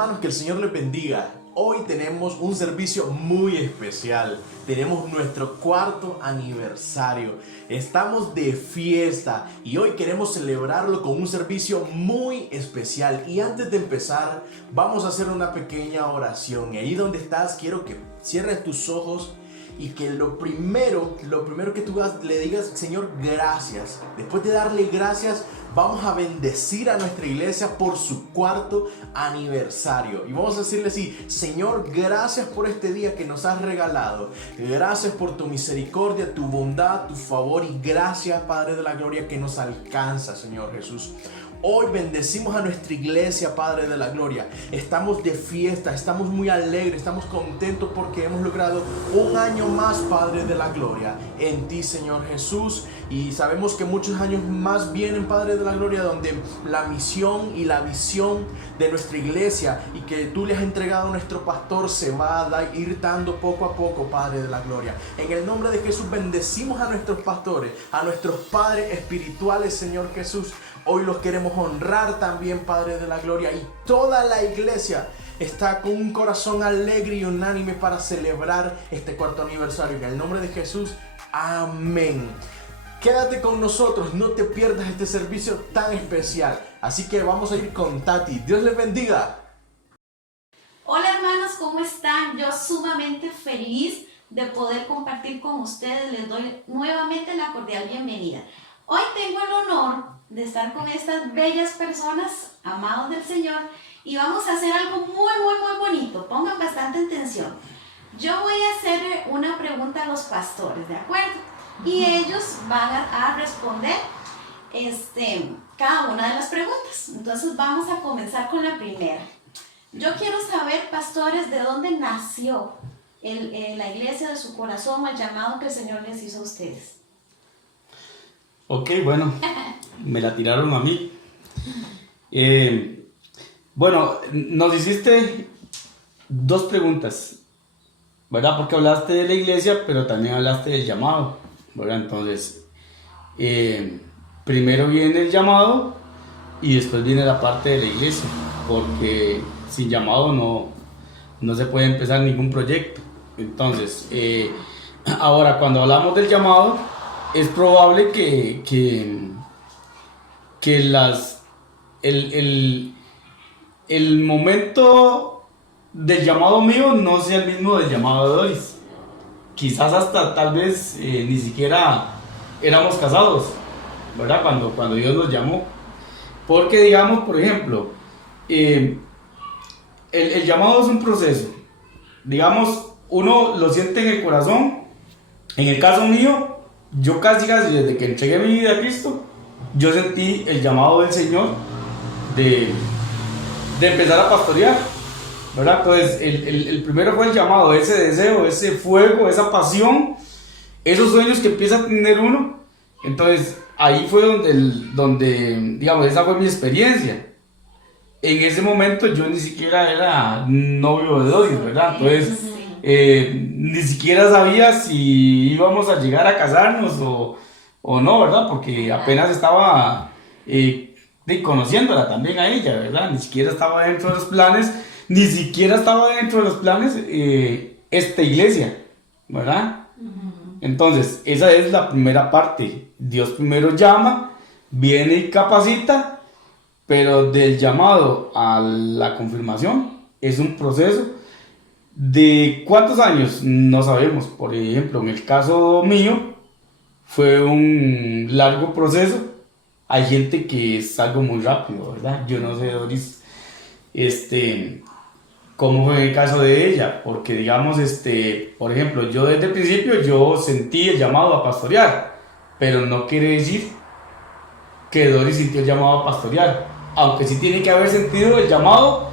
hermanos, que el Señor les bendiga. Hoy tenemos un servicio muy especial. Tenemos nuestro cuarto aniversario. Estamos de fiesta y hoy queremos celebrarlo con un servicio muy especial. Y antes de empezar, vamos a hacer una pequeña oración. Y ahí donde estás, quiero que cierres tus ojos y que lo primero que tú le digas: Señor, gracias. Después de darle gracias, vamos a bendecir a nuestra iglesia por su cuarto aniversario. Y vamos a decirle así: Señor, gracias por este día que nos has regalado. Gracias por tu misericordia, tu bondad, tu favor. Y gracias, Padre de la Gloria, que nos alcanza, Señor Jesús. Hoy bendecimos a nuestra iglesia, Padre de la Gloria. Estamos de fiesta, estamos muy alegres, estamos contentos porque hemos logrado un año más, Padre de la Gloria, en ti, Señor Jesús. Y sabemos que muchos años más vienen, Padre de la Gloria, donde la misión y la visión de nuestra iglesia y que tú le has entregado a nuestro pastor se va a ir dando poco a poco, Padre de la Gloria. En el nombre de Jesús bendecimos a nuestros pastores, a nuestros padres espirituales, Señor Jesús. Hoy los queremos honrar también, Padre de la Gloria, y toda la iglesia está con un corazón alegre y unánime para celebrar este cuarto aniversario. En el nombre de Jesús, amén. Quédate con nosotros, no te pierdas este servicio tan especial. Así que vamos a ir con Tati. Dios les bendiga. Hola hermanos, ¿cómo están? Yo sumamente feliz de poder compartir con ustedes. Les doy nuevamente la cordial bienvenida. Hoy tengo el honor de estar con estas bellas personas, amados del Señor, y vamos a hacer algo muy bonito. Pongan bastante atención. Yo voy a hacer una pregunta a los pastores, ¿de acuerdo? Y ellos van a responder cada una de las preguntas. Entonces vamos a comenzar con la primera. Yo quiero saber, pastores, de dónde nació la iglesia de su corazón, el llamado que el Señor les hizo a ustedes. Ok, bueno, me la tiraron a mí. Bueno, nos hiciste dos preguntas, ¿verdad? Porque hablaste de la iglesia, pero también hablaste del llamado, ¿verdad? Entonces, primero viene el llamado y después viene la parte de la iglesia, porque sin llamado no se puede empezar ningún proyecto. Entonces, ahora cuando hablamos del llamado, es probable que el momento del llamado mío no sea el mismo del llamado de Doris. Quizás hasta tal vez ni siquiera éramos casados, ¿verdad? Cuando Dios nos llamó. Porque digamos, por ejemplo, el llamado es un proceso. Digamos, uno lo siente en el corazón. En el caso mío, yo casi desde que entregué mi vida a Cristo, yo sentí el llamado del Señor de empezar a pastorear, ¿verdad? Entonces el primero fue el llamado, ese deseo, ese fuego, esa pasión, esos sueños que empieza a tener uno. Entonces ahí fue donde digamos, esa fue mi experiencia. En ese momento yo ni siquiera era novio de Doris, ¿verdad? Entonces ni siquiera sabía si íbamos a llegar a casarnos o no, ¿verdad? Porque apenas estaba conociéndola también a ella, ¿verdad? Ni siquiera estaba dentro de los planes, esta iglesia, ¿verdad? Entonces, esa es la primera parte. Dios primero llama, viene y capacita, pero del llamado a la confirmación es un proceso. ¿De cuántos años? No sabemos. Por ejemplo, en el caso mío fue un largo proceso. Hay gente que es algo muy rápido, ¿verdad? Yo no sé, Doris, cómo fue el caso de ella, porque digamos, por ejemplo, yo desde el principio yo sentí el llamado a pastorear, pero no quiere decir que Doris sintió el llamado a pastorear, aunque sí tiene que haber sentido el llamado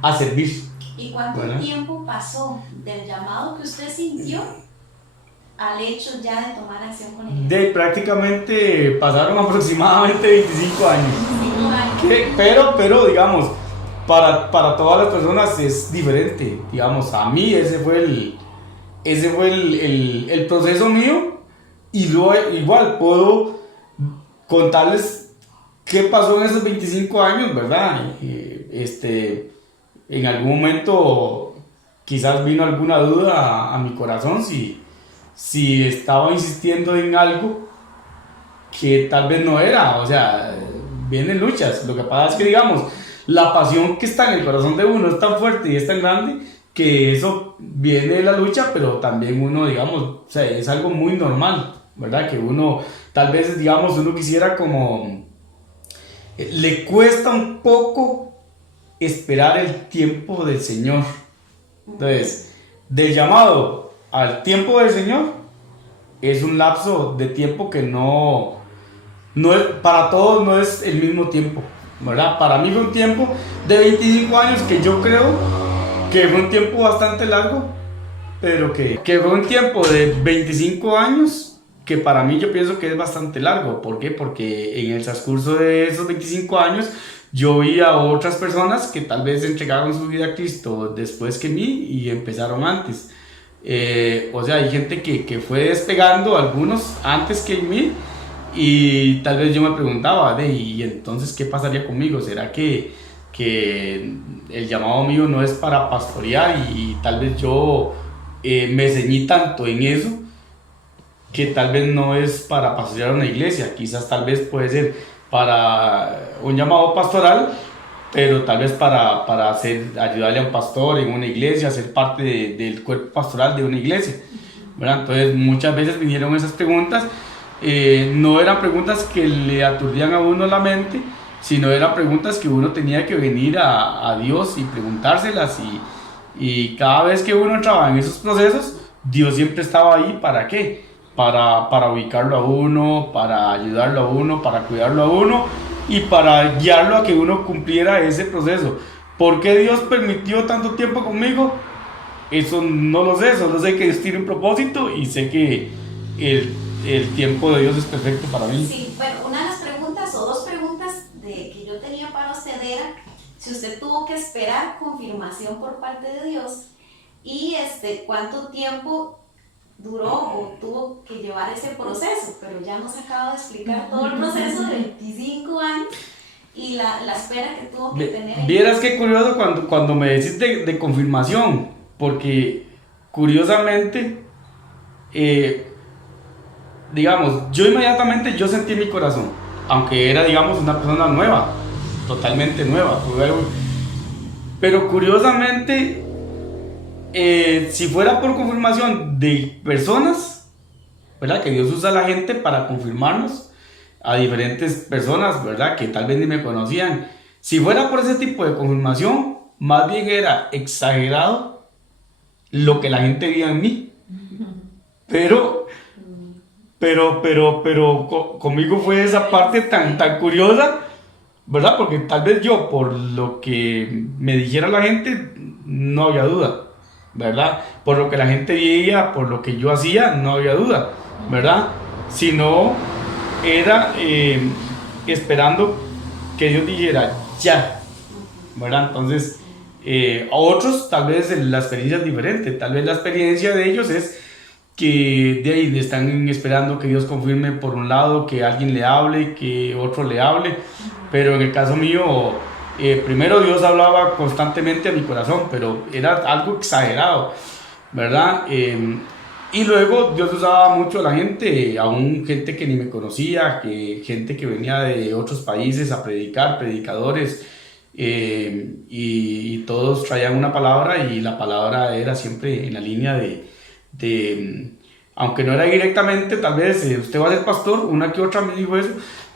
a servir. ¿Y cuánto tiempo pasó del llamado que usted sintió al hecho ya de tomar acción con la iglesia? Prácticamente pasaron aproximadamente 25 años. 25 años. Pero digamos, para todas las personas es diferente. Digamos, a mí ese fue el proceso mío, y luego igual puedo contarles qué pasó en esos 25 años, ¿verdad? en algún momento quizás vino alguna duda a mi corazón si estaba insistiendo en algo que tal vez no era. O sea, vienen luchas. Lo que pasa es que, digamos, la pasión que está en el corazón de uno es tan fuerte y es tan grande que eso viene de la lucha, pero también uno, digamos, o sea, es algo muy normal, ¿verdad? Que uno, tal vez, digamos, uno quisiera como... Le cuesta un poco esperar el tiempo del Señor. Entonces, del llamado al tiempo del Señor es un lapso de tiempo que no es, para todos no es el mismo tiempo, ¿verdad? Para mí fue un tiempo de 25 años que yo creo que fue un tiempo bastante largo, pero que fue un tiempo de 25 años que para mí yo pienso que es bastante largo. ¿Por qué? Porque en el transcurso de esos 25 años yo vi a otras personas que tal vez entregaron su vida a Cristo después que mí y empezaron antes. O sea, hay gente que fue despegando, algunos antes que mí, y tal vez yo me preguntaba, ¿y entonces qué pasaría conmigo? ¿Será que el llamado mío no es para pastorear? Y tal vez yo me ceñí tanto en eso que tal vez no es para pastorear una iglesia, quizás tal vez puede ser para un llamado pastoral, pero tal vez para ayudarle a un pastor en una iglesia, ser parte del cuerpo pastoral de una iglesia, ¿verdad? Entonces muchas veces vinieron esas preguntas, no eran preguntas que le aturdían a uno la mente, sino eran preguntas que uno tenía que venir a Dios y preguntárselas, y cada vez que uno entraba en esos procesos, Dios siempre estaba ahí. ¿Para qué? Para ubicarlo a uno, para ayudarlo a uno, para cuidarlo a uno y para guiarlo a que uno cumpliera ese proceso. ¿Por qué Dios permitió tanto tiempo conmigo? Eso no lo sé, solo sé que Dios tiene un propósito y sé que el tiempo de Dios es perfecto para mí. Sí, bueno, una de las preguntas o dos preguntas que yo tenía para usted era si usted tuvo que esperar confirmación por parte de Dios y cuánto tiempo duró o tuvo que llevar ese proceso, pero ya nos acaba de explicar todo el proceso de 25 años y la espera que tuvo que tener. Vieras qué curioso cuando me decís de confirmación, porque curiosamente, digamos, yo inmediatamente yo sentí en mi corazón, aunque era, digamos, una persona nueva, totalmente nueva, pero curiosamente, si fuera por confirmación de personas, ¿verdad? Que Dios usa a la gente para confirmarnos a diferentes personas, ¿verdad? Que tal vez ni me conocían. Si fuera por ese tipo de confirmación, más bien era exagerado lo que la gente veía en mí. Pero conmigo fue esa parte tan curiosa, ¿verdad? Porque tal vez yo, por lo que me dijera la gente, no había duda, ¿verdad? Por lo que la gente veía, por lo que yo hacía, no había duda, ¿verdad? Sino era esperando que Dios dijera ya, ¿verdad? Entonces, a otros tal vez la experiencia es diferente, tal vez la experiencia de ellos es que de ahí están esperando que Dios confirme por un lado, que alguien le hable, que otro le hable, pero en el caso mío, primero Dios hablaba constantemente a mi corazón, pero era algo exagerado, ¿verdad? Y luego Dios usaba mucho a la gente, aún gente que ni me conocía, gente que venía de otros países a predicar, predicadores, y todos traían una palabra y la palabra era siempre en la línea de aunque no era directamente, tal vez usted va a ser pastor, una que otra me dijo eso,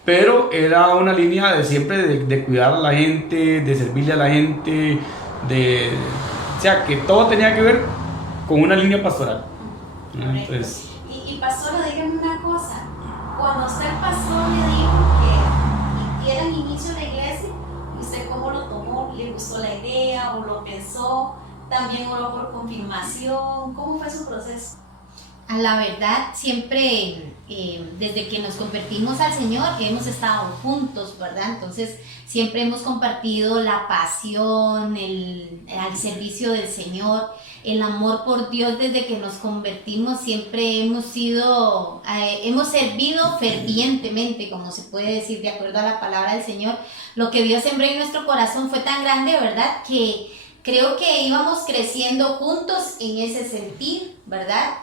pero era una línea de siempre de cuidar a la gente, de servirle a la gente, o sea, que todo tenía que ver con una línea pastoral. Entonces, y pastora, dígame una cosa, cuando usted el pastor le dijo que hiciera el inicio de la iglesia, ¿usted cómo lo tomó? ¿Le gustó la idea o lo pensó? ¿También oró por confirmación? ¿Cómo fue su proceso? A la verdad, siempre desde que nos convertimos al Señor hemos estado juntos, ¿verdad? Entonces siempre hemos compartido la pasión, al servicio del Señor, el amor por Dios. Desde que nos convertimos siempre hemos servido fervientemente, como se puede decir, de acuerdo a la palabra del Señor. Lo que Dios sembró en nuestro corazón fue tan grande, ¿verdad?, que creo que íbamos creciendo juntos en ese sentir, ¿verdad?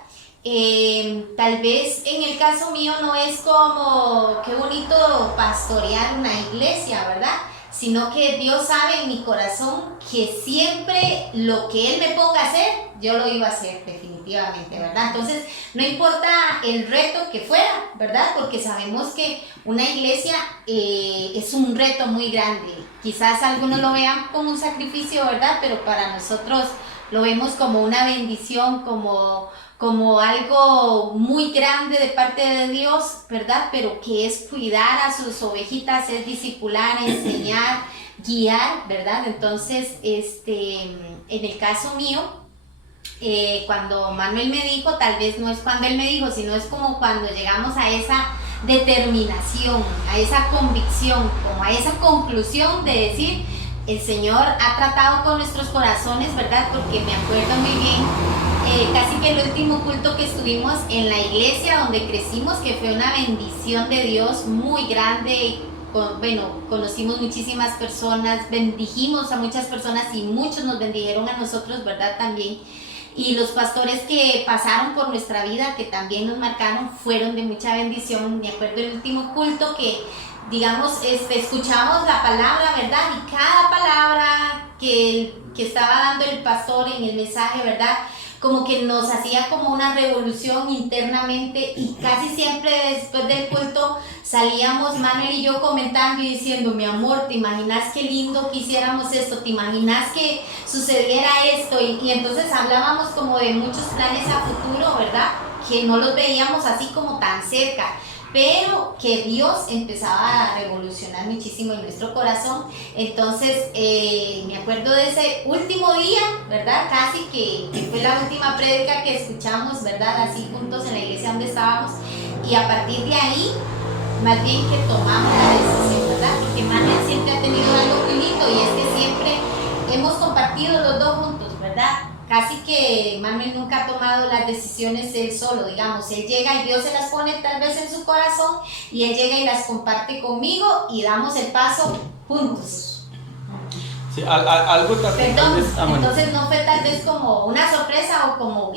Tal vez en el caso mío no es como qué bonito pastorear una iglesia, ¿verdad? Sino que Dios sabe en mi corazón que siempre lo que Él me ponga a hacer, yo lo iba a hacer definitivamente, ¿verdad? Entonces, no importa el reto que fuera, ¿verdad? Porque sabemos que una iglesia es un reto muy grande. Quizás algunos lo vean como un sacrificio, ¿verdad? Pero para nosotros lo vemos como una bendición, como algo muy grande de parte de Dios, ¿verdad? Pero que es cuidar a sus ovejitas, es discipular, enseñar, guiar, ¿verdad? Entonces, en el caso mío, cuando Manuel me dijo, tal vez no es cuando él me dijo, sino es como cuando llegamos a esa determinación, a esa convicción, como a esa conclusión de decir, el Señor ha tratado con nuestros corazones, ¿verdad? Porque me acuerdo muy bien, casi que el último culto que estuvimos en la iglesia donde crecimos, que fue una bendición de Dios muy grande. Conocimos muchísimas personas, bendijimos a muchas personas y muchos nos bendijeron a nosotros, ¿verdad? También. Y los pastores que pasaron por nuestra vida, que también nos marcaron, fueron de mucha bendición. Me acuerdo del último culto que, digamos, escuchamos la palabra, ¿verdad? Y cada palabra que estaba dando el pastor en el mensaje, ¿verdad?, como que nos hacía como una revolución internamente, y casi siempre después del culto salíamos Manuel y yo comentando y diciendo, mi amor, ¿te imaginas qué lindo que hiciéramos esto? ¿Te imaginas que sucediera esto? Y entonces hablábamos como de muchos planes a futuro, ¿verdad?, que no los veíamos así como tan cerca, pero que Dios empezaba a revolucionar muchísimo en nuestro corazón. Entonces, me acuerdo de ese último día, ¿verdad? Casi que fue la última prédica que escuchamos, ¿verdad? Así juntos en la iglesia donde estábamos. Y a partir de ahí, más bien que tomamos la decisión, ¿verdad? Porque Manuel siempre ha tenido algo muy lindo, y es que siempre hemos compartido los dos juntos, ¿verdad? Casi que Manuel nunca ha tomado las decisiones él solo, digamos. Él llega y Dios se las pone tal vez en su corazón, y él llega y las comparte conmigo y damos el paso juntos. Sí, algo también. Perdón, entonces no fue tal vez como una sorpresa o como,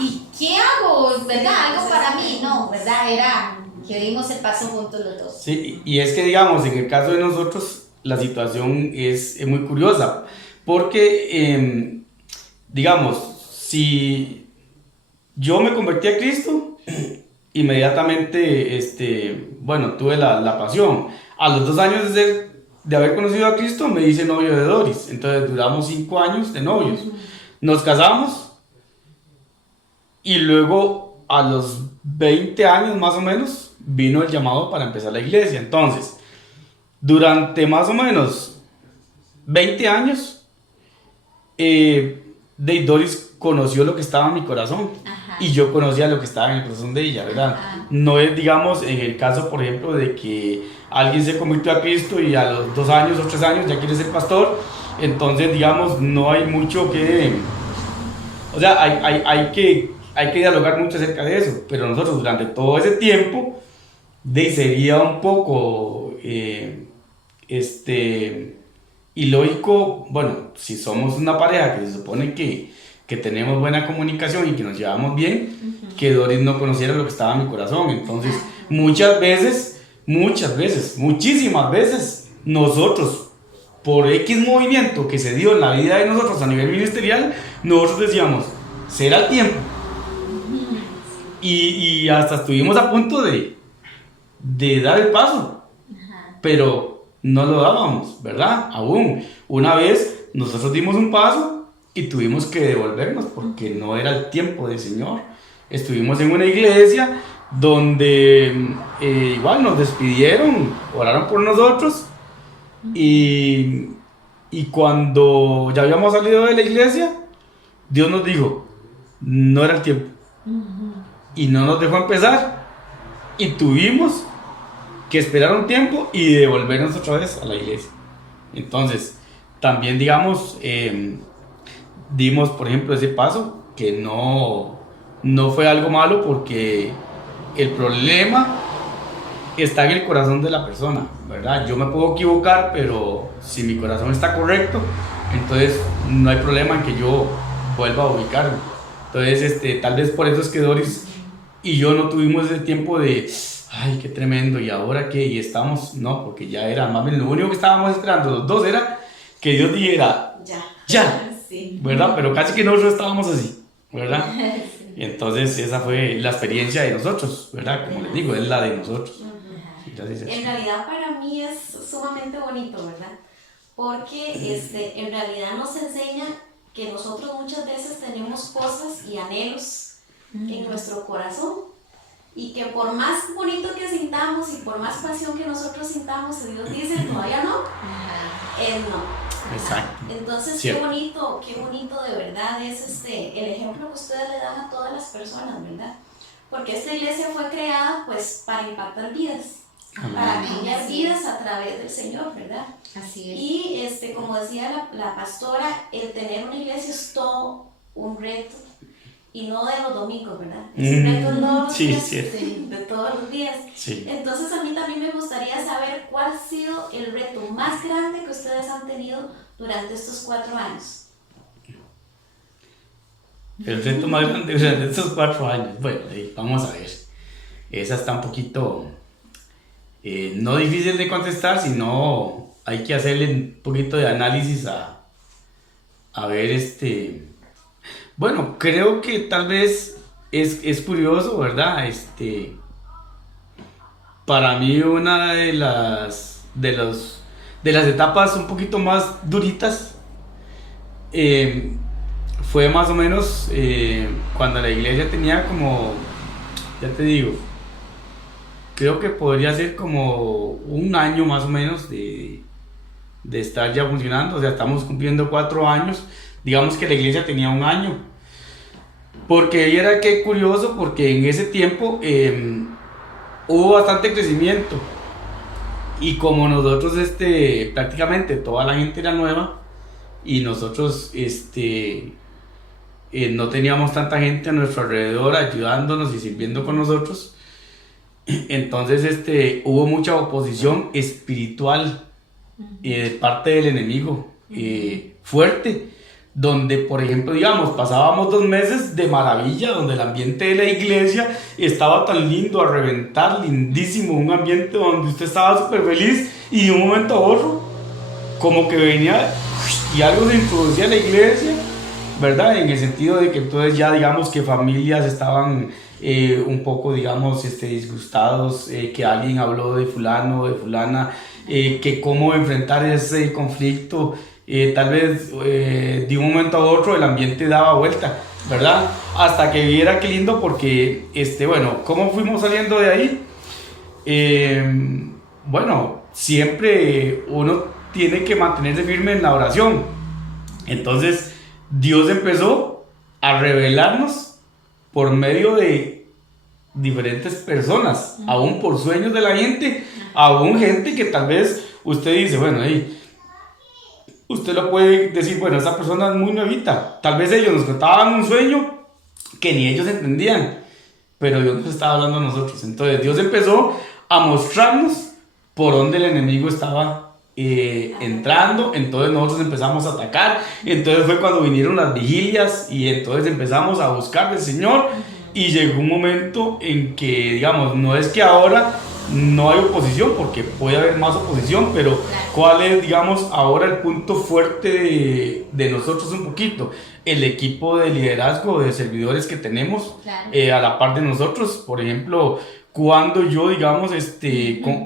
¿y qué hago? ¿Verdad? Algo para mí, no, ¿verdad? Era que dimos el paso juntos los dos. Sí, y es que, digamos, en el caso de nosotros, la situación es muy curiosa, porque digamos, si yo me convertí a Cristo, inmediatamente, tuve la pasión. A los 2 años de haber conocido a Cristo, me hice novio de Doris. Entonces duramos 5 años de novios. Nos casamos, y luego a los 20 años más o menos vino el llamado para empezar la iglesia. Entonces, durante más o menos 20 años, Doris conoció lo que estaba en mi corazón. Ajá. Y yo conocía lo que estaba en el corazón de ella, ¿verdad? Ajá. No es, digamos, en el caso, por ejemplo, de que alguien se convirtió a Cristo y a los 2 años o 3 años ya quiere ser pastor. Entonces, digamos, no hay mucho que... O sea, hay que dialogar mucho acerca de eso. Pero nosotros durante todo ese tiempo, sería un poco... ilógico, bueno, si somos una pareja que se supone que tenemos buena comunicación y que nos llevamos bien, que Doris no conociera lo que estaba en mi corazón. Entonces, muchísimas veces, nosotros, por X movimiento que se dio en la vida de nosotros a nivel ministerial, nosotros decíamos, será el tiempo. Y hasta estuvimos a punto de dar el paso, pero no lo dábamos, ¿verdad? Aún. Una vez nosotros dimos un paso y tuvimos que devolvernos porque no era el tiempo del Señor. Estuvimos en una iglesia donde igual nos despidieron, oraron por nosotros, y cuando ya habíamos salido de la iglesia, Dios nos dijo, no era el tiempo. y no nos dejó empezar y tuvimos que esperar un tiempo y devolvernos otra vez a la iglesia. Entonces, también digamos, dimos por ejemplo ese paso que no fue algo malo porque el problema está en el corazón de la persona, ¿verdad? Yo me puedo equivocar, pero si mi corazón está correcto, entonces no hay problema en que yo vuelva a ubicarme. Entonces, tal vez por eso es que Doris y yo no tuvimos ese tiempo de, ay, qué tremendo, ¿y ahora qué? Y estamos, no, porque ya era, más bien, lo único que estábamos esperando los dos era que Dios dijera, ya, Sí. ¿verdad? Pero casi que nosotros estábamos así, ¿verdad? Y entonces esa fue la experiencia de nosotros, ¿verdad? Como les digo, es la de nosotros. Gracias. En realidad para mí es sumamente bonito, ¿verdad? Porque en realidad nos enseña que nosotros muchas veces tenemos cosas y anhelos en nuestro corazón y que por más bonito que sintamos y por más pasión que nosotros sintamos, si Dios dice todavía no, Él no. Exacto. Entonces Cierto. qué bonito de verdad es el ejemplo que ustedes le dan a todas las personas, ¿verdad? Porque esta iglesia fue creada pues para impactar vidas. Para cambiar Así vidas a través del Señor, ¿verdad? Así es. Y como decía la pastora, el tener una iglesia es todo un reto y no de los domingos, ¿verdad? Es un reto de todos los Sí, días, sí. de todos los días. Sí. Entonces a mí también me gustaría saber cuál ha sido el reto más grande que ustedes han tenido durante estos 4 años. El reto más grande durante estos 4 años, bueno, vamos a ver. Esa está un poquito, no difícil de contestar, sino hay que hacerle un poquito de análisis a ver Bueno, creo que tal vez es curioso, ¿verdad? Para mí una de las etapas un poquito más duritas fue más o menos cuando la iglesia tenía como, ya te digo, creo que podría ser como un año más o menos de estar ya funcionando. O sea, estamos cumpliendo 4 años. Digamos que la iglesia tenía 1 año. Porque era que curioso, porque en ese tiempo hubo bastante crecimiento. Y como nosotros prácticamente toda la gente era nueva y nosotros no teníamos tanta gente a nuestro alrededor ayudándonos y sirviendo con nosotros, entonces hubo mucha oposición espiritual de parte del enemigo fuerte, donde por ejemplo digamos pasábamos 2 meses de maravilla, donde el ambiente de la iglesia estaba tan lindo a reventar, lindísimo, un ambiente donde usted estaba súper feliz y de un momento a otro como que venía y algo se introducía en la iglesia, ¿verdad? En el sentido de que entonces ya digamos que familias estaban un poco digamos disgustados, que alguien habló de fulano o de fulana, que cómo enfrentar ese conflicto, tal vez de un momento a otro el ambiente daba vuelta, ¿verdad? Hasta que viera qué lindo, porque bueno, ¿cómo fuimos saliendo de ahí? Bueno, siempre uno tiene que mantenerse firme en la oración. Entonces Dios empezó a revelarnos por medio de diferentes personas, aún por sueños de la gente, aún gente que tal vez usted dice, bueno, usted lo puede decir, bueno, esa persona es muy nuevita, tal vez ellos nos contaban un sueño que ni ellos entendían, pero Dios nos estaba hablando a nosotros. Entonces Dios empezó a mostrarnos por dónde el enemigo estaba entrando. Entonces nosotros empezamos a atacar. Entonces fue cuando vinieron las vigilias y entonces empezamos a buscar del Señor, y llegó un momento en que digamos, no es que ahora no hay oposición, porque puede haber más oposición, pero ¿cuál es digamos ahora el punto fuerte de nosotros? Un poquito el equipo de liderazgo de servidores que tenemos a la par de nosotros. Por ejemplo, cuando yo, digamos,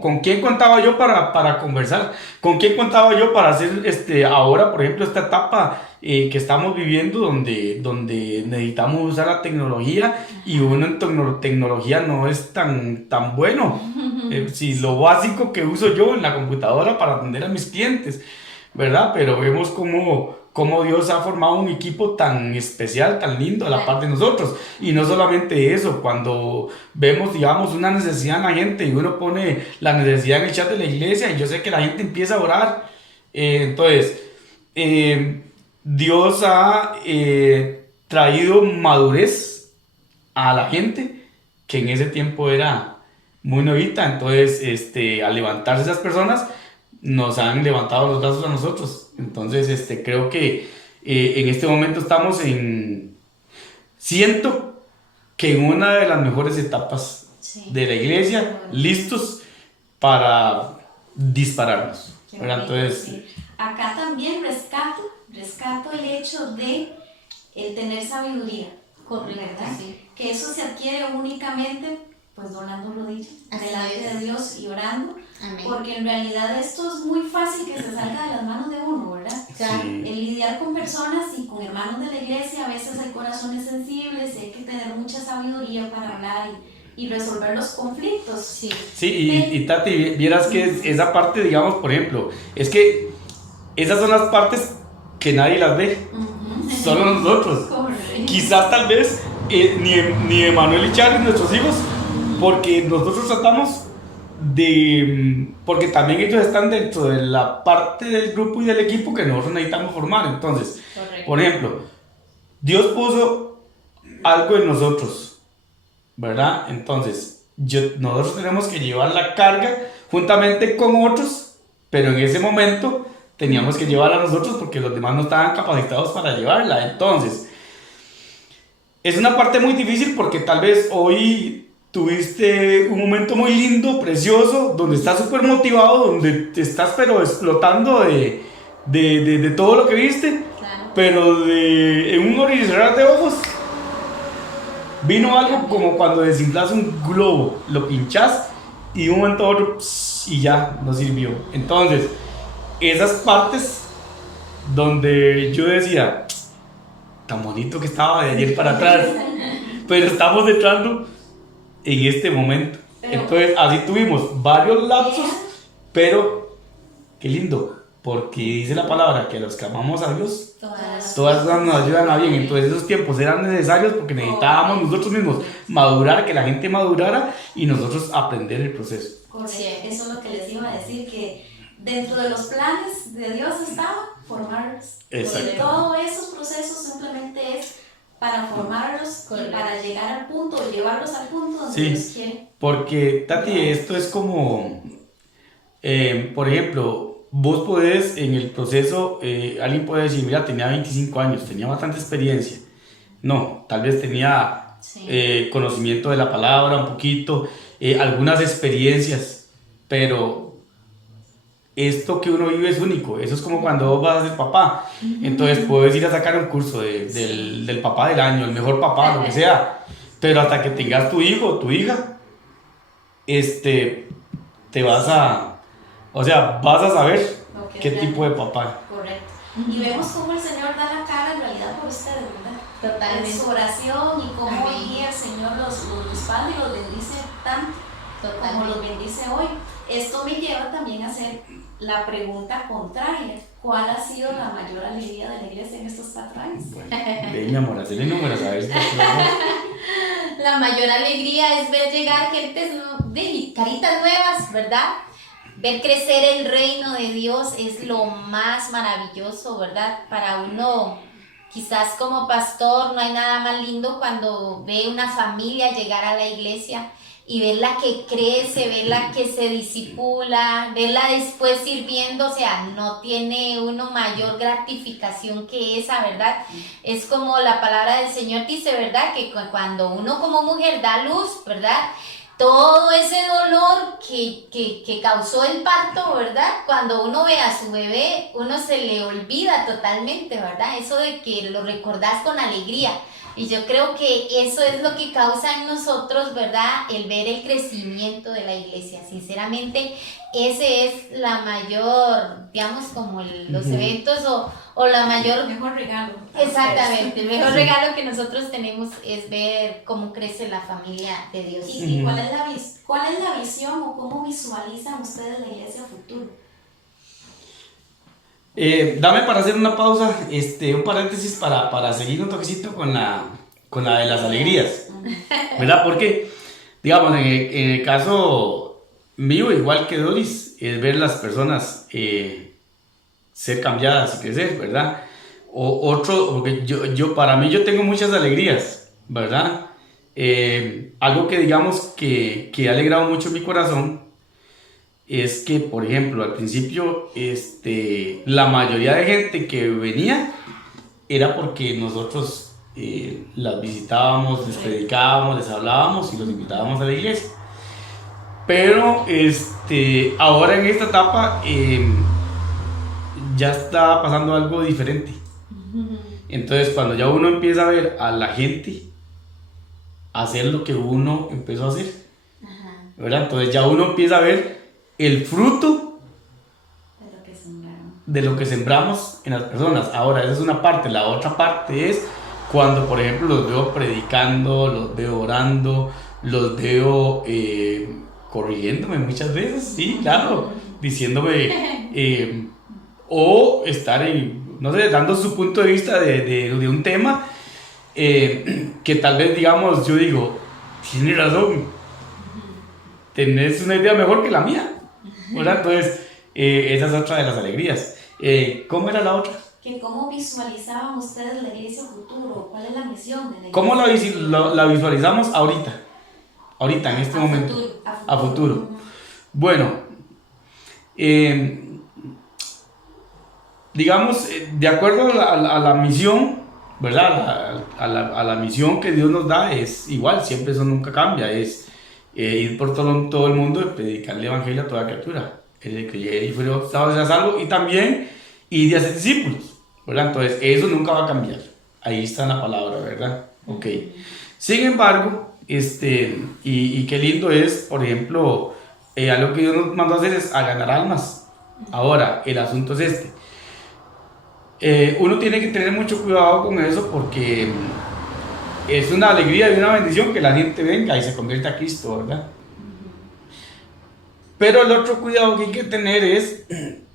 ¿con quién contaba yo para conversar? ¿Con quién contaba yo para hacer, ahora, por ejemplo, esta etapa que estamos viviendo, donde necesitamos usar la tecnología, y uno en tecnología no es tan bueno? Si lo básico que uso yo en la computadora para atender a mis clientes, ¿verdad? Pero vemos cómo cómo Dios ha formado un equipo tan especial, tan lindo a la par de nosotros. Y no solamente eso, cuando vemos, digamos, una necesidad en la gente y uno pone la necesidad en el chat de la iglesia y yo sé que la gente empieza a orar. Dios ha traído madurez a la gente que en ese tiempo era muy novita. Entonces, al levantarse esas personas, nos han levantado los brazos a nosotros. Entonces, creo que en este momento estamos siento que en una de las mejores etapas de la iglesia, listos para dispararnos. ¿Verdad? Entonces, Sí. Acá también rescato el hecho de el tener sabiduría, ¿verdad? Sí. Que eso se adquiere únicamente pues doblando rodillas Así delante es. de Dios y orando, Amén. porque en realidad esto es muy fácil que se salga de las manos de uno, ¿verdad? Claro. sí. El lidiar con personas y con hermanos de la iglesia, a veces hay corazones sensibles y hay que tener mucha sabiduría para hablar y resolver los conflictos. Sí. Sí, y Tati, vieras que esa parte, digamos, por ejemplo, es que esas son las partes que nadie las ve, Ujú. solo nosotros. Correcto. Quizás tal vez ni Emanuel y Charlie, nuestros hijos, porque nosotros tratamos porque también ellos están dentro de la parte del grupo y del equipo que nosotros necesitamos formar. Entonces, Correcto. por ejemplo, Dios puso algo en nosotros, ¿verdad? Entonces, nosotros tenemos que llevar la carga juntamente con otros, pero en ese momento teníamos que llevarla nosotros porque los demás no estaban capacitados para llevarla. Entonces, es una parte muy difícil porque tal vez hoy tuviste un momento muy lindo, precioso, donde estás súper motivado, donde te estás pero explotando de todo lo que viste, Claro. pero en un abrir y cerrar de ojos vino algo como cuando desinflas un globo, lo pinchas y de un momento a otro y ya no sirvió. Entonces, esas partes donde yo decía, tan bonito que estaba de ayer para atrás, pero estamos entrando en este momento. Pero- Entonces, así tuvimos varios lapsos, pero qué lindo, porque dice la palabra que los que amamos a Dios, todas nos ayudan a bien. Entonces, esos tiempos eran necesarios porque necesitábamos nosotros mismos madurar, que la gente madurara y nosotros aprender el proceso. Correcto. Sí. Eso es lo que les iba a decir, que dentro de los planes de Dios estaba formarlos. Exacto. Y todos esos procesos simplemente es para formarlos y Correcto. para llegar al punto, llevarlos al punto donde Sí. Dios quiere. Porque, Tati, esto es como, por ejemplo, vos podés en el proceso, alguien puede decir, mira, tenía 25 años, tenía bastante experiencia. No, tal vez tenía Sí. conocimiento de la palabra un poquito, algunas experiencias, pero esto que uno vive es único. Eso es como cuando vos vas a ser papá. Entonces puedes ir a sacar un curso del papá del año, el mejor papá, lo que sea. Pero hasta que tengas tu hijo o tu hija, te vas vas a saber Lo que qué es tipo de papá. Correcto. Y vemos cómo el Señor da la cara en realidad por ustedes, ¿verdad? En Totalmente. su oración y cómo Amén. hoy día el Señor los respalda y los bendice tanto como los bendice hoy. Esto me lleva también a hacer la pregunta contraria. ¿Cuál ha sido la mayor alegría de la iglesia en estos 4 años? Bueno, ven, mi amor, hacele números, a ver si te acuerdas. La mayor alegría es ver llegar gentes de caritas nuevas, ¿verdad? Ver crecer el reino de Dios es lo más maravilloso, ¿verdad? Para uno, quizás como pastor, no hay nada más lindo cuando ve una familia llegar a la iglesia y verla que crece, verla que se disipula, verla después sirviendo, o sea, no tiene uno mayor gratificación que esa, ¿verdad? Es como la palabra del Señor dice, ¿verdad? Que cuando uno como mujer da luz, ¿verdad? Todo ese dolor que causó el parto, ¿verdad? Cuando uno ve a su bebé, uno se le olvida totalmente, ¿verdad? Eso de que lo recordás con alegría. Y yo creo que eso es lo que causa en nosotros, ¿verdad? El ver el crecimiento de la iglesia. Sinceramente, ese es la mayor, digamos, como los Ujú. eventos o la mayor... El mejor regalo. Exactamente, el mejor Sí. regalo que nosotros tenemos es ver cómo crece la familia de Dios. ¿Y Ujú. cuál es la visión o cómo visualizan ustedes la iglesia futuro? Dame para hacer una pausa, un paréntesis para seguir un toquecito con la de las alegrías, ¿verdad? Porque, digamos, en el caso mío, igual que Doris, es ver las personas ser cambiadas y crecer, ¿verdad? Porque para mí yo tengo muchas alegrías, ¿verdad? Algo que digamos que ha alegrado mucho mi corazón es que, por ejemplo, al principio, la mayoría de gente que venía era porque nosotros las visitábamos, les predicábamos, les hablábamos y los invitábamos a la iglesia. Pero ahora en esta etapa ya está pasando algo diferente. Entonces, cuando ya uno empieza a ver a la gente hacer lo que uno empezó a hacer, ¿verdad? Entonces ya uno empieza a ver el fruto de lo que sembramos en las personas. Ahora, esa es una parte. La otra parte es cuando, por ejemplo, los veo predicando, los veo orando, los veo corrigiéndome muchas veces, sí, claro, diciéndome, o estar no sé, dando su punto de vista de un tema que tal vez, digamos, yo digo, tienes razón, tenés una idea mejor que la mía, ¿verdad? Entonces, esa es otra de las alegrías. ¿Cómo era la otra? Que ¿cómo visualizaban ustedes la iglesia futuro? ¿Cuál es la misión de la iglesia? ¿Cómo la visualizamos ahorita? Ahorita, en este momento. A futuro. Bueno, digamos, de acuerdo a la misión, ¿verdad? A la misión que Dios nos da es igual, siempre eso nunca cambia, es ir por todo el mundo y predicar el evangelio a toda criatura. El de creyere y fuere bautizado será salvo, y también ir y hacer discípulos, ¿verdad? Entonces, eso nunca va a cambiar. Ahí está la palabra, ¿verdad? Ok. Sin embargo, y qué lindo es, por ejemplo, algo que Dios nos mandó a hacer es a ganar almas. Ahora, el asunto es uno tiene que tener mucho cuidado con eso porque es una alegría y una bendición que la gente venga y se convierta a Cristo, ¿verdad? Pero el otro cuidado que hay que tener es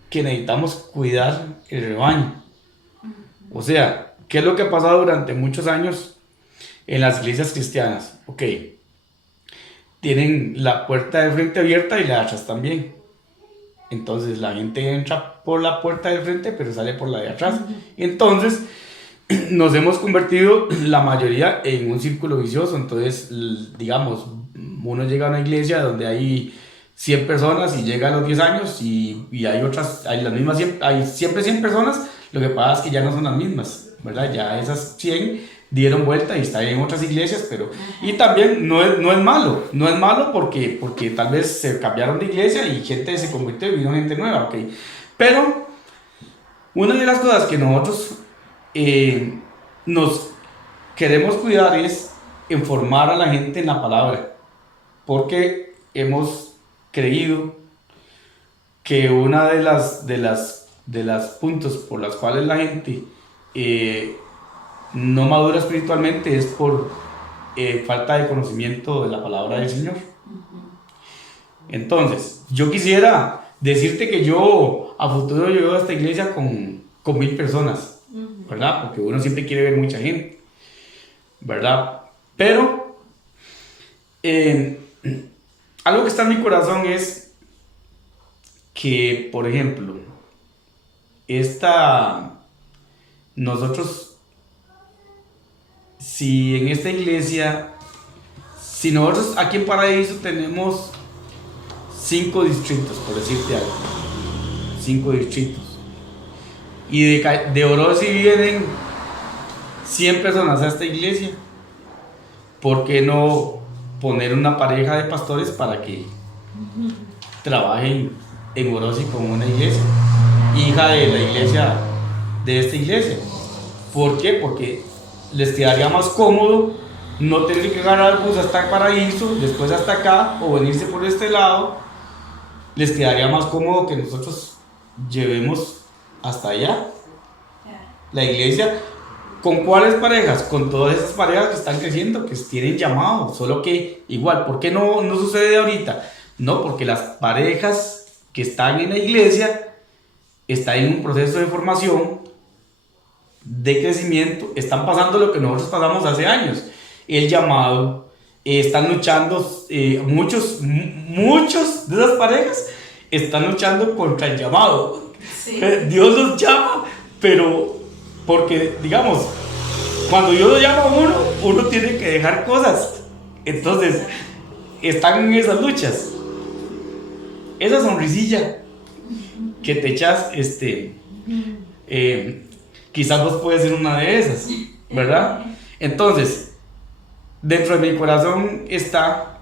que necesitamos cuidar el rebaño. O sea, ¿qué es lo que ha pasado durante muchos años en las iglesias cristianas? Ok, tienen la puerta de frente abierta y la de atrás también. Entonces la gente entra por la puerta de frente pero sale por la de atrás. Entonces nos hemos convertido la mayoría en un círculo vicioso. Entonces, digamos, uno llega a una iglesia donde hay 100 personas y llega a los 10 años y hay otras, hay las mismas, hay siempre 100 personas. Lo que pasa es que ya no son las mismas, ¿verdad? Ya esas 100 dieron vuelta y están en otras iglesias, pero y también no es malo porque tal vez se cambiaron de iglesia y gente se convirtió y vino gente nueva, ok. Pero una de las cosas que nosotros nos queremos cuidar es informar a la gente en la palabra, porque hemos creído que una de las puntos por las cuales la gente no madura espiritualmente es por falta de conocimiento de la palabra del Señor. Entonces, yo quisiera decirte que yo a futuro llego a esta iglesia con 1000 personas, ¿verdad? Porque uno siempre quiere ver mucha gente, ¿verdad? Pero algo que está en mi corazón es que, por ejemplo, nosotros, si en esta iglesia, si nosotros aquí en Paraíso tenemos 5 distritos, por decirte algo, 5 distritos, y de Orosi vienen 100 personas a esta iglesia, ¿por qué no poner una pareja de pastores para que trabajen en Orosi como una iglesia, hija de la iglesia, de esta iglesia? ¿Por qué? Porque les quedaría más cómodo no tener que agarrar el bus hasta el Paraíso, después hasta acá, o venirse por este lado. Les quedaría más cómodo que nosotros llevemos hasta allá la iglesia. ¿Con cuáles parejas? Con todas esas parejas que están creciendo, que tienen llamado. Solo que igual, ¿por qué no sucede ahorita? No, porque las parejas que están en la iglesia está en un proceso de formación, de crecimiento, están pasando lo que nosotros pasamos hace años, el llamado, están luchando, muchos de esas parejas están luchando contra el llamado. Sí. Dios los llama, pero porque, digamos, cuando Dios lo llama a uno tiene que dejar cosas, entonces están en esas luchas. Esa sonrisilla que te echas, quizás vos puedes ser una de esas, ¿verdad? Entonces, dentro de mi corazón está,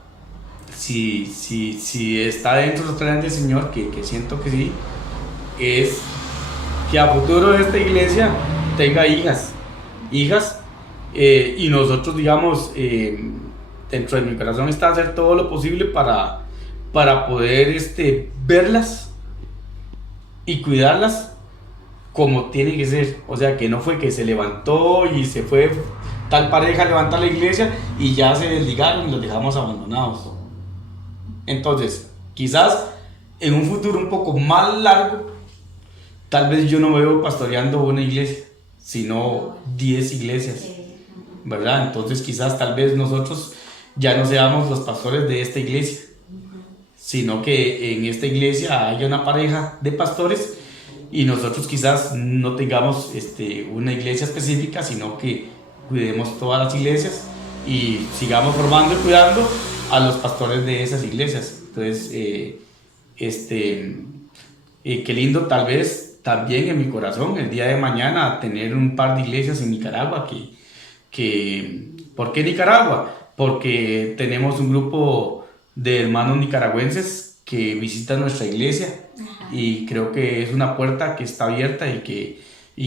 si está dentro de los planes del Señor, que siento que sí, es que a futuro de esta iglesia tenga hijas, y nosotros, digamos, dentro de mi corazón está hacer todo lo posible para poder verlas y cuidarlas como tiene que ser. O sea, que no fue que se levantó y se fue tal pareja a levantar la iglesia y ya se desligaron y los dejamos abandonados. Entonces, quizás en un futuro un poco más largo, tal vez yo no me veo pastoreando una iglesia, sino 10 iglesias, ¿verdad? Entonces quizás tal vez nosotros ya no seamos los pastores de esta iglesia, sino que en esta iglesia haya una pareja de pastores y nosotros quizás no tengamos una iglesia específica, sino que cuidemos todas las iglesias y sigamos formando y cuidando a los pastores de esas iglesias. Entonces, qué lindo tal vez también en mi corazón el día de mañana tener un par de iglesias en Nicaragua ¿por qué Nicaragua? Porque tenemos un grupo de hermanos nicaragüenses que visitan nuestra iglesia. Ajá. Y creo que es una puerta que está abierta y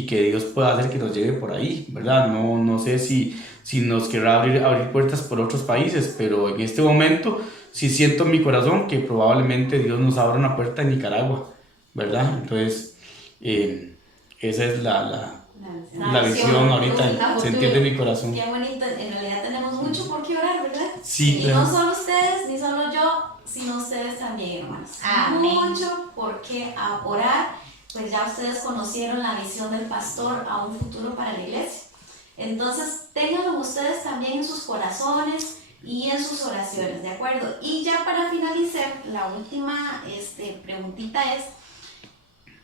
que Dios pueda hacer que nos lleve por ahí, ¿verdad? No sé si nos querrá abrir puertas por otros países, pero en este momento sí siento en mi corazón que probablemente Dios nos abra una puerta en Nicaragua, ¿verdad? Entonces, esa es la visión ahorita, sentir de mi corazón. Qué bonito, en realidad tenemos mucho por qué orar, ¿verdad? Sí, y claro. No solo ustedes, ni solo yo, sino ustedes también, hermanos. Amén. Mucho por qué orar, pues ya ustedes conocieron la visión del pastor a un futuro para la iglesia. Entonces, ténganlo ustedes también en sus corazones y en sus oraciones, ¿de acuerdo? Y ya para finalizar, la última preguntita es,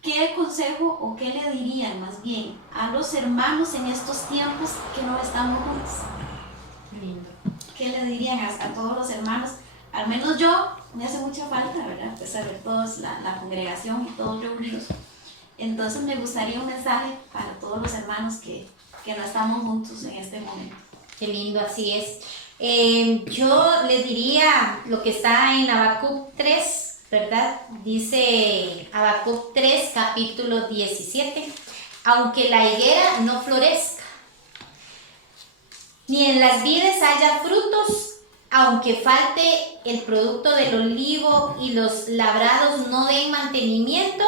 ¿qué consejo o qué le dirían más bien a los hermanos en estos tiempos que no estamos juntos? ¿Qué le dirían a todos los hermanos? Al menos yo, me hace mucha falta, ¿verdad? Pues a ver todos, la congregación y todos reunidos. Entonces me gustaría un mensaje para todos los hermanos que no estamos juntos en este momento. Qué lindo, así es. Yo les diría lo que está en Habacuc 3, ¿verdad? Dice Habacuc 3, capítulo 17. Aunque la higuera no florezca, ni en las vides haya frutos, aunque falte el producto del olivo y los labrados no den mantenimiento,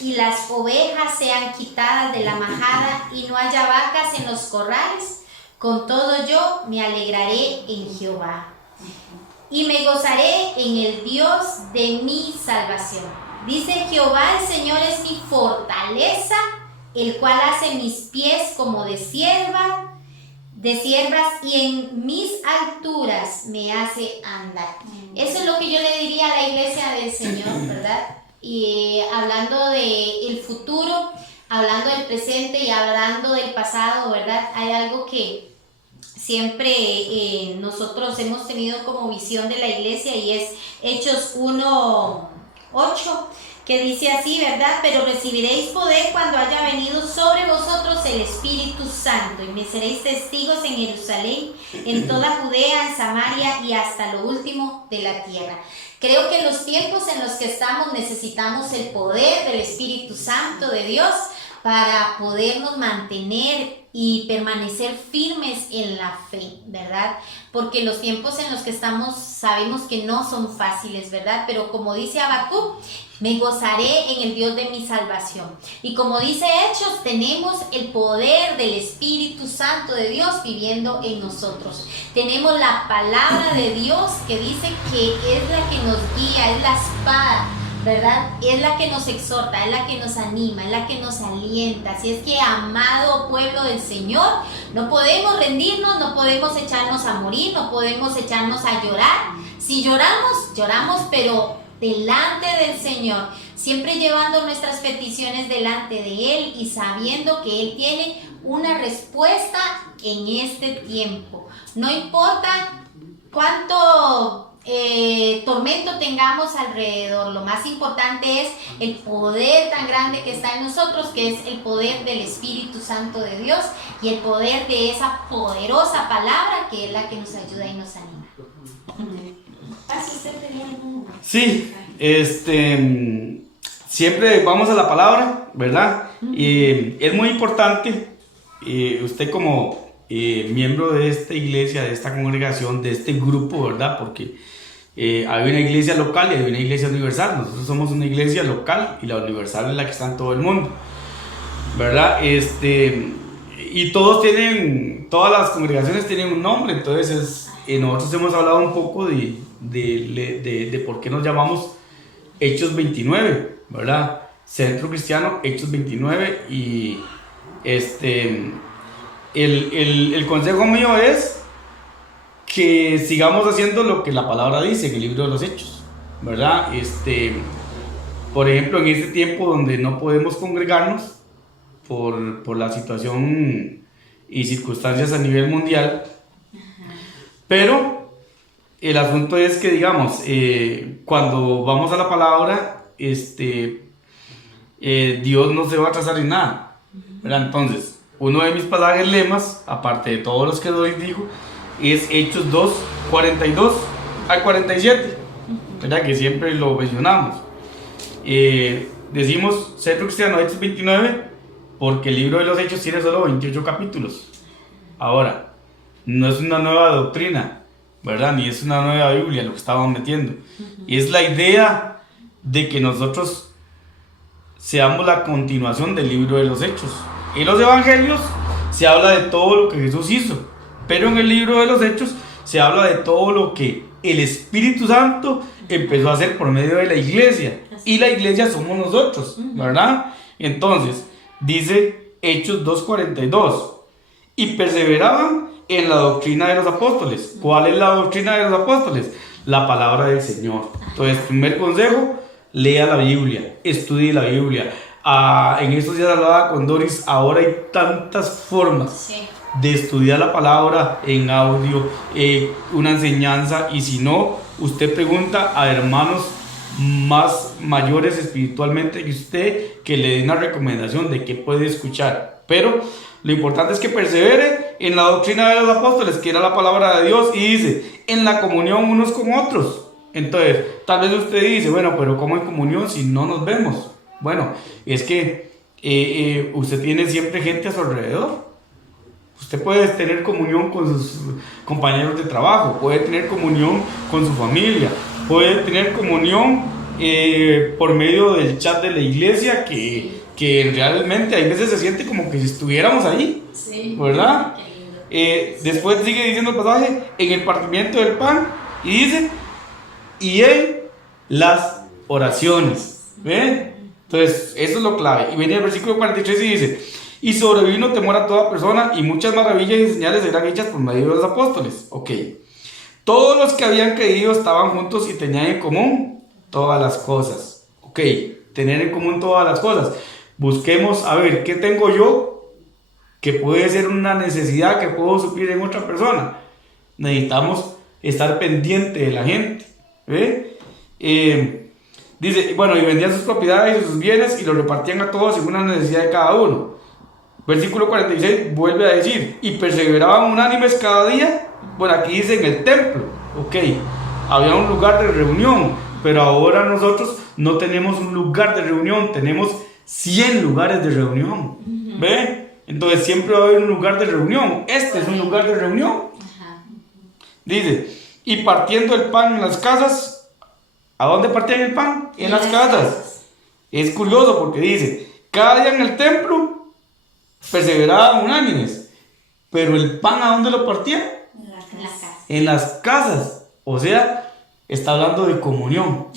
y las ovejas sean quitadas de la majada y no haya vacas en los corrales, con todo yo me alegraré en Jehová y me gozaré en el Dios de mi salvación. Dice Jehová, el Señor es mi fortaleza, el cual hace mis pies como de siervas, y en mis alturas me hace andar. Eso es lo que yo le diría a la iglesia del Señor, ¿verdad? Y hablando del futuro, hablando del presente y hablando del pasado, ¿verdad? Hay algo que siempre nosotros hemos tenido como visión de la iglesia y es Hechos 1:8, que dice así, ¿verdad? Pero recibiréis poder cuando haya venido sobre vosotros el Espíritu Santo y me seréis testigos en Jerusalén, en toda Judea, en Samaria y hasta lo último de la tierra. Creo que en los tiempos en los que estamos necesitamos el poder del Espíritu Santo de Dios para podernos mantener y permanecer firmes en la fe, ¿verdad? Porque los tiempos en los que estamos sabemos que no son fáciles, ¿verdad? Pero como dice Habacuc, me gozaré en el Dios de mi salvación. Y como dice Hechos, tenemos el poder del Espíritu Santo de Dios viviendo en nosotros. Tenemos la palabra de Dios que dice que es la que nos guía, es la espada ¿verdad? Es la que nos exhorta, es la que nos anima, es la que nos alienta. Así es que, amado pueblo del Señor, no podemos rendirnos, no podemos echarnos a morir, no podemos echarnos a llorar. Si lloramos, lloramos, pero delante del Señor, siempre llevando nuestras peticiones delante de Él y sabiendo que Él tiene una respuesta en este tiempo. No importa cuánto tormento tengamos alrededor, lo más importante es el poder tan grande que está en nosotros, que es el poder del Espíritu Santo de Dios y el poder de esa poderosa palabra que es la que nos ayuda y nos anima. Sí, siempre vamos a la palabra, ¿verdad? Es muy importante, usted como miembro de esta iglesia, de esta congregación, de este grupo, ¿verdad? Porque hay una iglesia local y hay una iglesia universal. Nosotros somos una iglesia local y la universal es la que está en todo el mundo, ¿verdad? Y todas las congregaciones tienen un nombre. Entonces nosotros hemos hablado un poco de por qué nos llamamos Hechos 29, ¿verdad? Centro Cristiano Hechos 29. Y el consejo mío es que sigamos haciendo lo que la palabra dice en el libro de los Hechos, ¿verdad? Por ejemplo, en este tiempo donde no podemos congregarnos por la situación y circunstancias a nivel mundial, pero el asunto es que, digamos, cuando vamos a la palabra, Dios no se va a atrasar en nada, ¿verdad? Entonces, uno de mis pasajes lemas, aparte de todos los que Doris dijo, es Hechos 2, 42 al 47, ¿verdad? Que siempre lo mencionamos. Decimos Centro Cristiano Hechos 29 porque el libro de los Hechos tiene solo 28 capítulos. Ahora, no es una nueva doctrina, ¿verdad? Ni es una nueva Biblia lo que estamos metiendo. Y es la idea de que nosotros seamos la continuación del libro de los Hechos. En los evangelios se habla de todo lo que Jesús hizo, pero en el libro de los Hechos se habla de todo lo que el Espíritu Santo empezó a hacer por medio de la iglesia. Y la iglesia somos nosotros, ¿verdad? Entonces, dice Hechos 2:42. Y perseveraban en la doctrina de los apóstoles. ¿Cuál es la doctrina de los apóstoles? La palabra del Señor. Entonces, primer consejo, lea la Biblia, estudie la Biblia. En estos días hablaba con Doris, ahora hay tantas formas de estudiar la palabra en audio, una enseñanza, y si no, usted pregunta a hermanos más mayores espiritualmente que usted, que le den una recomendación de qué puede escuchar. Pero lo importante es que persevere en la doctrina de los apóstoles, que era la palabra de Dios, y dice, en la comunión unos con otros. Entonces, tal vez usted dice, bueno, pero ¿cómo en comunión si no nos vemos? Bueno, es que usted tiene siempre gente a su alrededor. Usted puede tener comunión con sus compañeros de trabajo, puede tener comunión con su familia, puede tener comunión por medio del chat de la iglesia, que realmente hay veces se siente como que si estuviéramos ahí, ¿verdad? Después sigue diciendo el pasaje, en el partimiento del pan, y dice, y en las oraciones, ¿ven? Entonces, eso es lo clave. Y viene el versículo 43 y dice, y sobrevino temor a toda persona, y muchas maravillas y señales eran hechas por medio de los apóstoles. Ok. Todos los que habían creído estaban juntos y tenían en común todas las cosas. Ok, tener en común todas las cosas. Busquemos, a ver, ¿qué tengo yo que puede ser una necesidad que puedo suplir en otra persona? Necesitamos estar pendiente de la gente, ¿ve? Dice, bueno, y vendían sus propiedades y sus bienes y los repartían a todos según la necesidad de cada uno. Versículo 46 vuelve a decir, y perseveraban unánimes cada día. Bueno, aquí dice en el templo, ok, había un lugar de reunión, pero ahora nosotros no tenemos un lugar de reunión, tenemos 100 lugares de reunión, ¿ve? Entonces siempre va a haber un lugar de reunión. Este es un lugar de reunión. Dice, y partiendo el pan en las casas. ¿A dónde partían el pan? En las casas. Es curioso porque dice, cada día en el templo perseveraban unánimes, pero el pan ¿a dónde lo partían? En las casas. O sea, está hablando de comunión.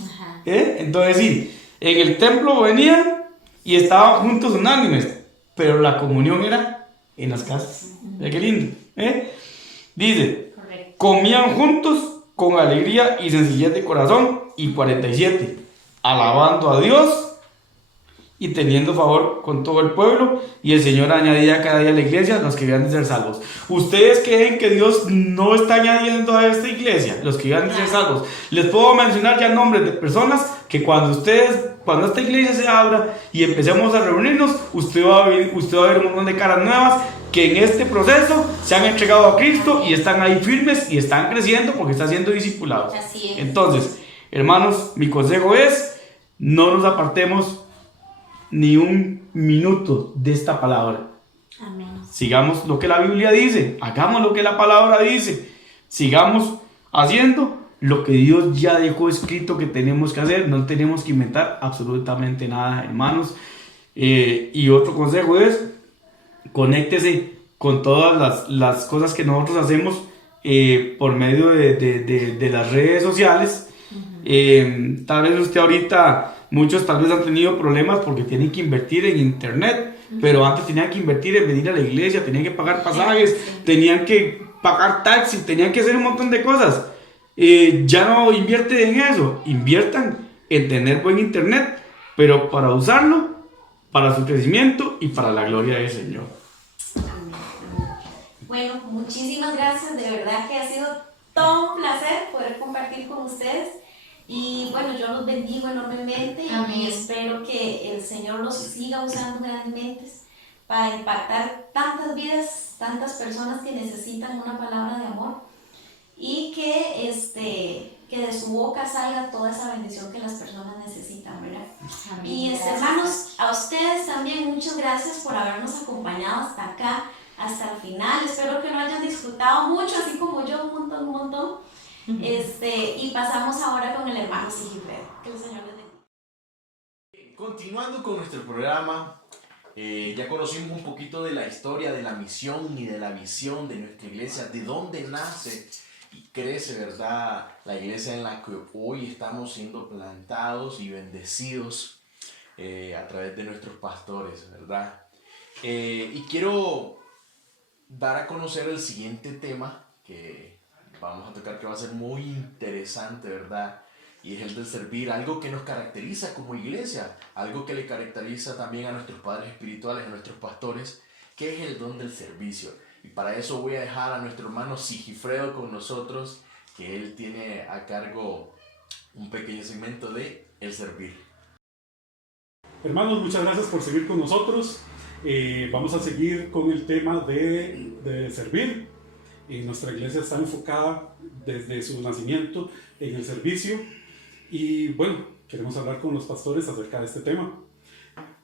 Entonces sí, en el templo venían y estaban juntos unánimes, pero la comunión era en las casas. Qué lindo. Dice, Correcto. comían juntos con alegría y sencillez de corazón. Y 47, alabando a Dios y teniendo favor con todo el pueblo, y el Señor añadía cada día a la iglesia los que habían de ser salvos. ¿Ustedes creen que Dios no está añadiendo a esta iglesia los que habían de ser salvos? Les puedo mencionar ya nombres de personas que cuando esta iglesia se abra y empecemos a reunirnos, usted va a ver un montón de caras nuevas que en este proceso se han entregado a Cristo y están ahí firmes y están creciendo porque están siendo discipulados. Así es. Entonces, hermanos, mi consejo es, no nos apartemos ni un minuto de esta palabra. Amén. Sigamos lo que la Biblia dice, hagamos lo que la palabra dice, sigamos haciendo lo que Dios ya dejó escrito que tenemos que hacer, no tenemos que inventar absolutamente nada, hermanos. Y otro consejo es, conéctese con todas las cosas que nosotros hacemos por medio de las redes sociales. Tal vez usted ahorita, muchos tal vez han tenido problemas porque tienen que invertir en internet, pero antes tenían que invertir en venir a la iglesia, tenían que pagar pasajes, tenían que pagar taxi, tenían que hacer un montón de cosas. Ya no invierten en eso, inviertan en tener buen internet, pero para usarlo para su crecimiento y para la gloria del Señor. Bueno, muchísimas gracias, de verdad que ha sido todo un placer poder compartir con ustedes. Y bueno, yo los bendigo enormemente. Amén. Y espero que el Señor los siga usando grandemente para impactar tantas vidas, tantas personas que necesitan una palabra de amor, y que de su boca salga toda esa bendición que las personas necesitan, ¿verdad? Amén. Y Gracias. hermanos, a ustedes también muchas gracias por habernos acompañado hasta acá, hasta el final. Espero que lo hayan disfrutado mucho, así como yo, un montón. Y pasamos ahora con el hermano Sigifredo. Que el Señor les bendiga. Continuando con nuestro programa, ya conocimos un poquito de la historia, de la misión y de la visión de nuestra iglesia, de dónde nace y crece, ¿verdad?, la iglesia en la que hoy estamos siendo plantados y bendecidos a través de nuestros pastores, ¿verdad? Y quiero dar a conocer el siguiente tema que vamos a tocar, que va a ser muy interesante, ¿verdad? Y es el del servir, algo que nos caracteriza como iglesia, algo que le caracteriza también a nuestros padres espirituales, a nuestros pastores, que es el don del servicio. Y para eso voy a dejar a nuestro hermano Sigifredo con nosotros, que él tiene a cargo un pequeño segmento de el servir. Hermanos, muchas gracias por seguir con nosotros. Vamos a seguir con el tema de servir. Nuestra iglesia está enfocada desde su nacimiento en el servicio. Y bueno, queremos hablar con los pastores acerca de este tema.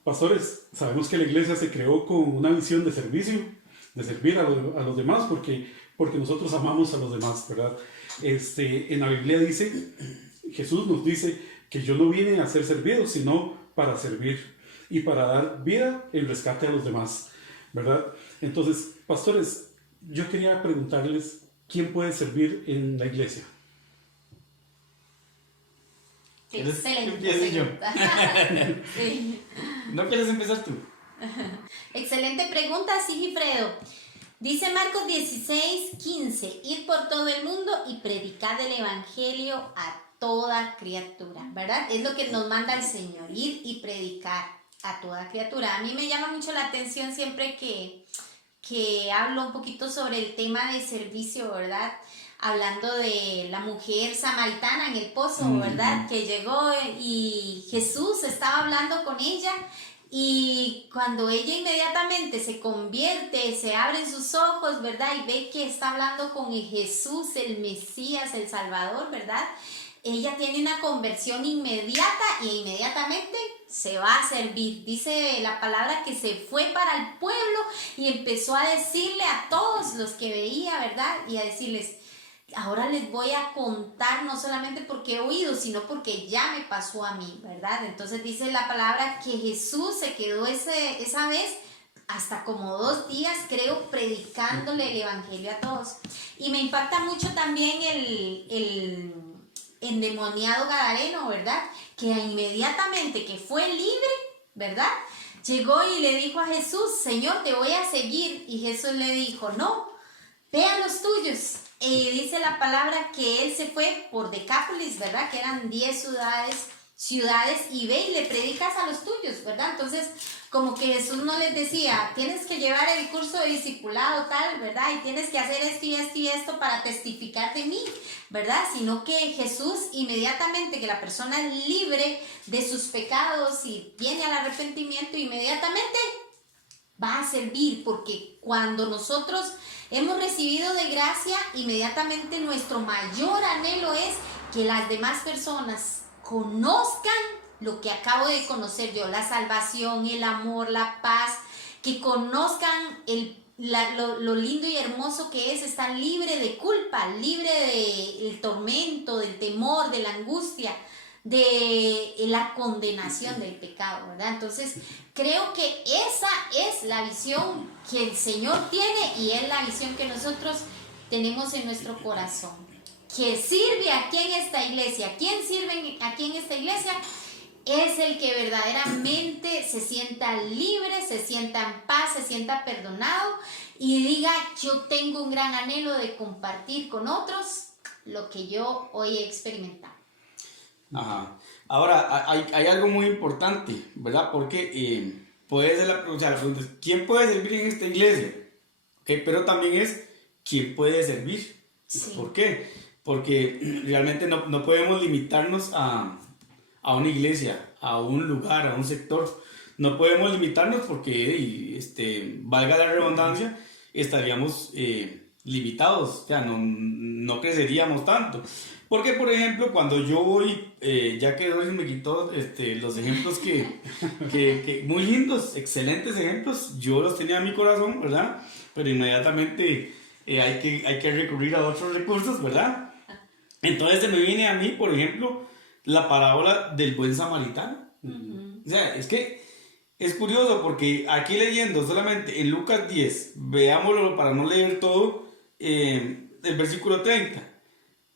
Pastores, sabemos que la iglesia se creó con una visión de servicio, de servir a los demás, porque nosotros amamos a los demás, ¿verdad? En la Biblia dice, Jesús nos dice que yo no vine a ser servido, sino para servir y para dar vida en rescate a los demás, ¿verdad? Entonces, pastores, yo quería preguntarles, ¿quién puede servir en la iglesia? Excelente. Empiezo yo. Sí. ¿No quieres empezar tú? Excelente pregunta, Sigifredo. Dice Marcos 16:15, ir por todo el mundo y predicar el evangelio a toda criatura, ¿verdad? Es lo que nos manda el Señor, ir y predicar a toda criatura. A mí me llama mucho la atención siempre que hablo un poquito sobre el tema de servicio, ¿verdad? Hablando de la mujer samaritana en el pozo, ¿verdad? Que llegó y Jesús estaba hablando con ella, y cuando ella inmediatamente se convierte, se abren sus ojos, ¿verdad? Y ve que está hablando con Jesús, el Mesías, el Salvador, ¿verdad? Ella tiene una conversión inmediata y inmediatamente se va a servir. Dice la palabra que se fue para el pueblo y empezó a decirle a todos los que veía, ¿verdad? Y a decirles, ahora les voy a contar, no solamente porque he oído, sino porque ya me pasó a mí, ¿verdad? Entonces dice la palabra que Jesús se quedó esa vez hasta como 2 días, creo, predicándole el evangelio a todos. Y me impacta mucho también el endemoniado gadareno, ¿verdad? que inmediatamente que fue libre, ¿verdad? Llegó y le dijo a Jesús, Señor, te voy a seguir. Y Jesús le dijo, no, ve a los tuyos. Y dice la palabra que él se fue por Decápolis, ¿verdad? Que eran 10 ciudades, y ve y le predicas a los tuyos, ¿verdad? Entonces, como que Jesús no les decía, tienes que llevar el curso de discipulado tal, ¿verdad? Y tienes que hacer esto y esto y esto para testificar de mí, ¿verdad? Sino que Jesús, inmediatamente que la persona es libre de sus pecados y viene al arrepentimiento, inmediatamente va a servir, porque cuando nosotros hemos recibido de gracia, inmediatamente nuestro mayor anhelo es que las demás personas conozcan lo que acabo de conocer yo, la salvación, el amor, la paz, que conozcan lo lindo y hermoso que es estar libre de culpa, libre del tormento, del temor, de la angustia, de la condenación del pecado, ¿verdad? Entonces, creo que esa es la visión que el Señor tiene y es la visión que nosotros tenemos en nuestro corazón. Que sirve aquí en esta iglesia. ¿Quién sirve aquí en esta iglesia? Es el que verdaderamente se sienta libre, se sienta en paz, se sienta perdonado y diga, yo tengo un gran anhelo de compartir con otros lo que yo hoy he experimentado. Ajá. Ahora, hay algo muy importante, ¿verdad? Porque puede ser la pregunta es, ¿quién puede servir en esta iglesia? ¿Okay? Pero también es, ¿quién puede servir? Sí. ¿Por qué? Porque realmente no podemos limitarnos a una iglesia, a un lugar, a un sector. No podemos limitarnos porque, valga la redundancia, estaríamos limitados, o sea, no creceríamos tanto. Porque, por ejemplo, cuando yo voy, ya que Doris me quitó los ejemplos que muy lindos, excelentes ejemplos, yo los tenía en mi corazón, ¿verdad? Pero inmediatamente hay que recurrir a otros recursos, ¿verdad? Entonces se me viene a mí, por ejemplo, la parábola del buen samaritano. Uh-huh. O sea, es que es curioso porque aquí leyendo solamente en Lucas 10, veámoslo para no leer todo, el versículo 30.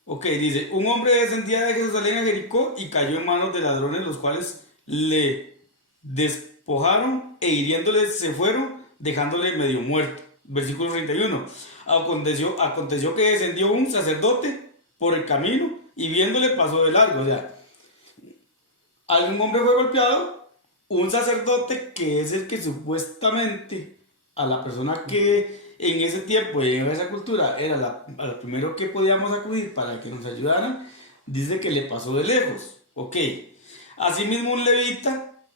Ok, dice, un hombre descendía de Jerusalén a Jericó y cayó en manos de ladrones, los cuales le despojaron e hiriéndole se fueron, dejándole medio muerto. Versículo 31. Aconteció que descendió un sacerdote por el camino y viéndole pasó de largo. O sea, algún hombre fue golpeado, un sacerdote que es el que supuestamente a la persona que en ese tiempo y en esa cultura era a lo primero que podíamos acudir para que nos ayudaran, dice que le pasó de lejos. Ok, asimismo un levita,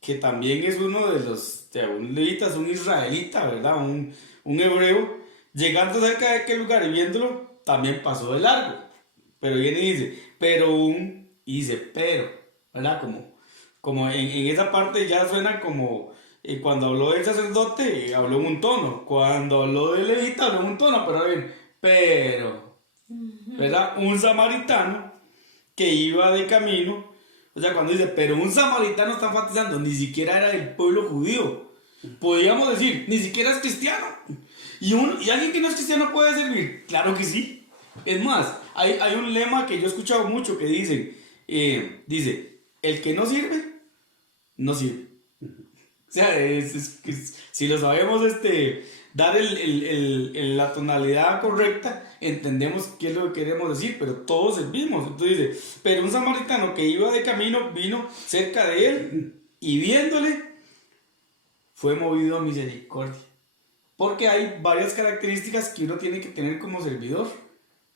que también es uno de los, un levita es un israelita, ¿verdad? Un hebreo, llegando cerca de aquel lugar y viéndolo, también pasó de largo. Pero viene y dice, pero, ¿verdad? Como en esa parte ya suena como, cuando habló del sacerdote, habló en un tono, cuando habló del levita, habló en un tono, pero, ¿verdad? Un samaritano que iba de camino, o sea, cuando dice, pero un samaritano está enfatizando, ni siquiera era del pueblo judío, podríamos decir, ni siquiera es cristiano, y alguien que no es cristiano puede servir, claro que sí. Es más, hay un lema que yo he escuchado mucho que dice, el que no sirve, no sirve. O sea, si lo sabemos dar la tonalidad correcta, entendemos qué es lo que queremos decir, pero todos servimos. Entonces dice, pero un samaritano que iba de camino vino cerca de él y viéndole, fue movido a misericordia. Porque hay varias características que uno tiene que tener como servidor.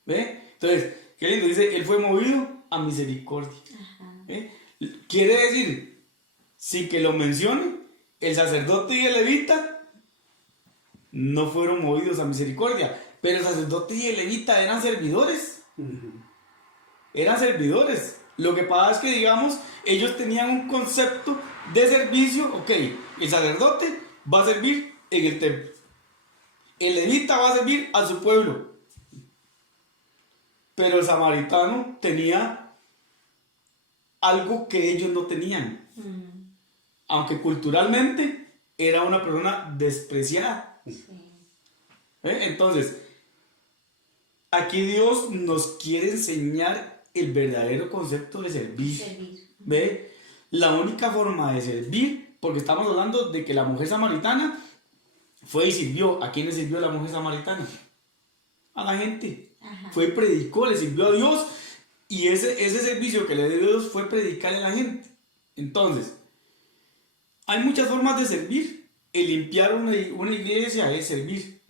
¿Ve? Entonces, qué lindo, dice, él fue movido a misericordia. ¿Ve? Quiere decir, sin que lo mencione, el sacerdote y el levita no fueron movidos a misericordia, pero el sacerdote y el levita eran servidores. Eran servidores. Lo que pasa es que, digamos, ellos tenían un concepto de servicio. Ok, el sacerdote va a servir en el templo, el levita va a servir a su pueblo. Pero el samaritano tenía algo que ellos no tenían. Aunque culturalmente era una persona despreciada. Sí. Entonces, aquí Dios nos quiere enseñar el verdadero concepto de servir. ¿Ve? La única forma de servir, porque estamos hablando de que la mujer samaritana fue y sirvió. ¿A quién le sirvió la mujer samaritana? A la gente. Ajá. Fue y predicó, le sirvió a Dios. Y ese servicio que le dio Dios fue predicarle a la gente. Entonces, hay muchas formas de servir. El limpiar una iglesia es servir.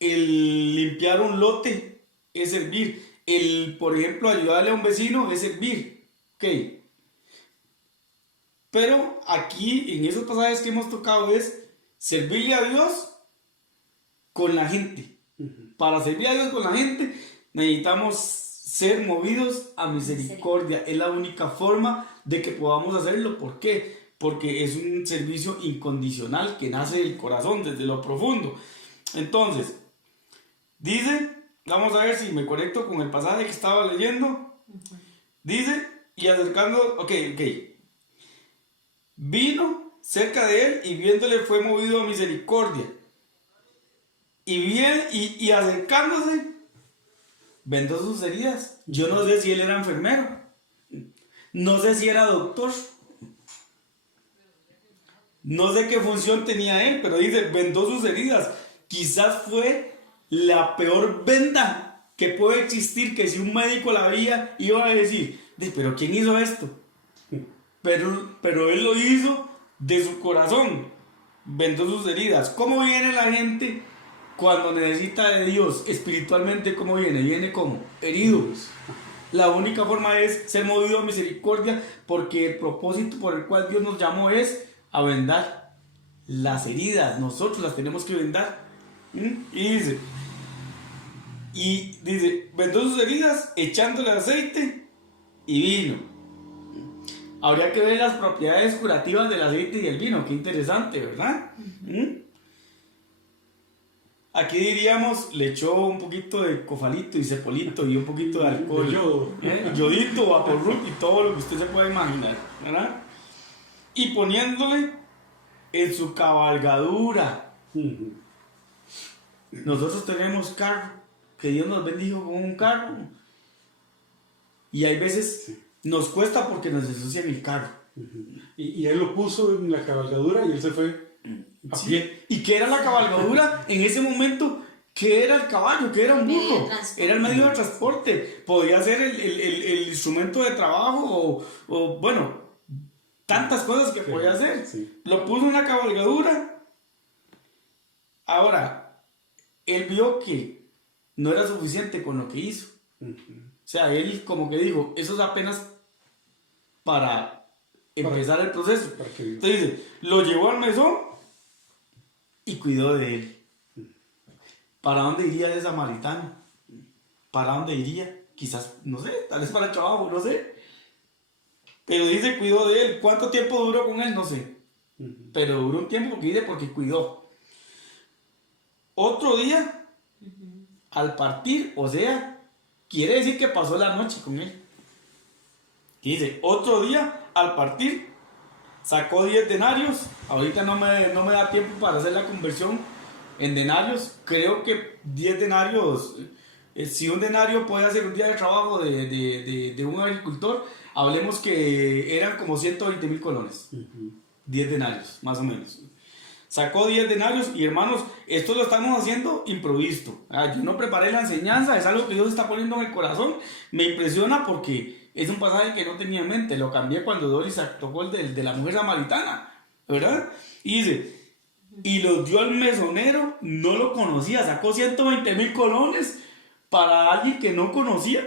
El limpiar un lote es servir. El, por ejemplo, ayudarle a un vecino es servir. Ok. Pero aquí, en esos pasajes que hemos tocado, es servirle a Dios con la gente. Para servir a Dios con la gente, necesitamos ser movidos a misericordia. Es la única forma de que podamos hacerlo. ¿Por qué? Porque es un servicio incondicional que nace del corazón, desde lo profundo. Entonces, dice, vamos a ver si me conecto con el pasaje que estaba leyendo. Dice, y acercando, ok. Vino cerca de él y viéndole fue movido a misericordia. Y acercándose, vendó sus heridas. Yo no sé si él era enfermero. No sé si era doctor. No sé qué función tenía él, pero dice, vendó sus heridas. Quizás fue la peor venda que puede existir, que si un médico la veía, iba a decir, pero ¿quién hizo esto? Pero él lo hizo de su corazón. Vendó sus heridas. ¿Cómo viene la gente cuando necesita de Dios? Espiritualmente, ¿cómo viene? Viene como heridos. La única forma es ser movido a misericordia, porque el propósito por el cual Dios nos llamó es a vendar las heridas. Nosotros las tenemos que vendar. Y dice, vendó sus heridas echándole aceite y vino. Habría que ver las propiedades curativas del aceite y el vino. Qué interesante, ¿verdad? Aquí diríamos, le echó un poquito de cofalito y cepolito y un poquito de alcohol. Yodito, vaporrup y todo lo que usted se pueda imaginar, ¿verdad? Y poniéndole en su cabalgadura. Nosotros tenemos carro, que Dios nos bendijo con un carro. Y hay veces nos cuesta porque nos ensucian el carro. Y él lo puso en la cabalgadura y él se fue a pie. ¿Y qué era la cabalgadura? En ese momento, ¿qué era el caballo? ¿Qué era un burro? Era el medio de transporte. Podía ser el instrumento de trabajo o bueno, tantas cosas que podía hacer. Sí. Lo puso en una cabalgadura. Ahora, él vio que no era suficiente con lo que hizo. O sea, él como que dijo, eso es apenas para empezar el proceso. Entonces dice, lo llevó al mesón y cuidó de él. ¿Para dónde iría ese samaritano? ¿Para dónde iría? Quizás, no sé, tal vez para el trabajo, no sé. Pero dice, cuidó de él. ¿Cuánto tiempo duró con él? No sé. Pero duró un tiempo porque cuidó. Otro día, al partir, o sea, quiere decir que pasó la noche con él. Y dice, otro día, al partir, sacó 10 denarios. Ahorita no me da tiempo para hacer la conversión en denarios. Creo que 10 denarios, si un denario puede hacer un día de trabajo de un agricultor, hablemos que eran como 120,000 colones. 10 denarios, más o menos. Sacó 10 denarios y hermanos, esto lo estamos haciendo improvisto. Yo no preparé la enseñanza, es algo que Dios está poniendo en el corazón. Me impresiona porque es un pasaje que no tenía en mente. Lo cambié cuando Doris tocó el de la mujer samaritana, ¿verdad? Y dice, y los dio al mesonero, no lo conocía, sacó 120,000 colones para alguien que no conocía.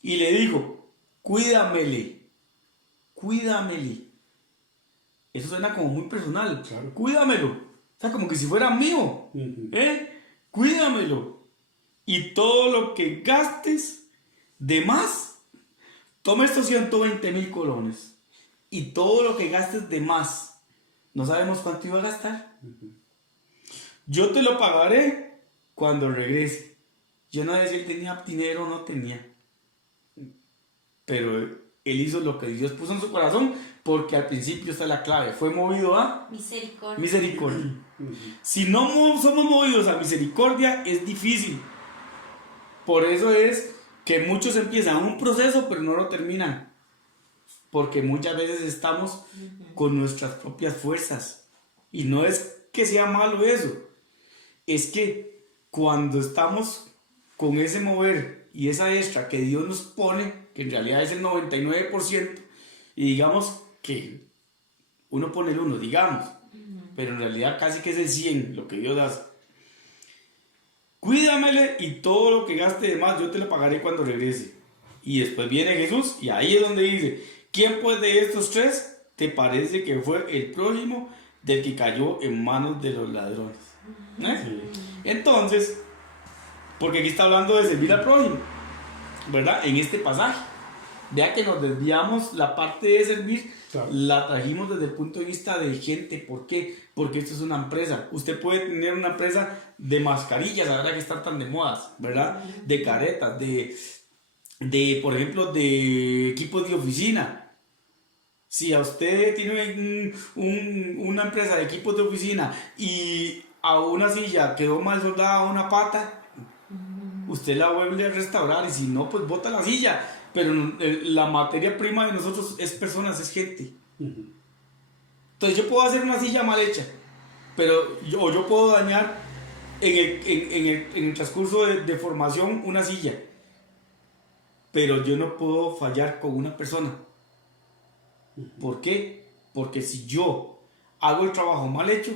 Y le dijo, cuídamele. Eso suena como muy personal. Claro. Cuídamelo. O sea, como que si fuera mío. Cuídamelo. Y todo lo que gastes de más, toma estos 120,000 colones. Y todo lo que gastes de más, no sabemos cuánto iba a gastar. Yo te lo pagaré cuando regrese. Yo no sé si él tenía dinero o no tenía. Pero él hizo lo que Dios puso en su corazón, porque al principio está la clave. Fue movido a misericordia. Si no somos movidos a misericordia, es difícil. Por eso es que muchos empiezan un proceso, pero no lo terminan. porque muchas veces estamos con nuestras propias fuerzas. Y no es que sea malo eso, es que cuando estamos con ese mover y esa extra que Dios nos pone, que en realidad es el 99%, y digamos que uno pone el 1, digamos, pero en realidad casi que es el 100 lo que Dios hace. Cuídamele y todo lo que gaste de más yo te lo pagaré cuando regrese. Y después viene Jesús y ahí es donde dice, ¿quién pues de estos tres te parece que fue el prójimo del que cayó en manos de los ladrones? Sí. Entonces, porque aquí está hablando de servir al prójimo, ¿verdad? En este pasaje. Vea que nos desviamos la parte de servir, claro, la trajimos desde el punto de vista de gente. ¿Por qué? Porque esto es una empresa. Usted puede tener una empresa de mascarillas, ahora que están tan de modas, ¿verdad? De caretas, de por ejemplo, de equipos de oficina. Si a usted tiene una empresa de equipos de oficina y a una silla quedó mal soldada una pata, usted la vuelve a restaurar y si no, pues bota la silla. Pero la materia prima de nosotros es personas, es gente. Entonces yo puedo hacer una silla mal hecha, pero yo puedo dañar en el transcurso de formación una silla, pero yo no puedo fallar con una persona. ¿Por qué? Porque si yo hago el trabajo mal hecho,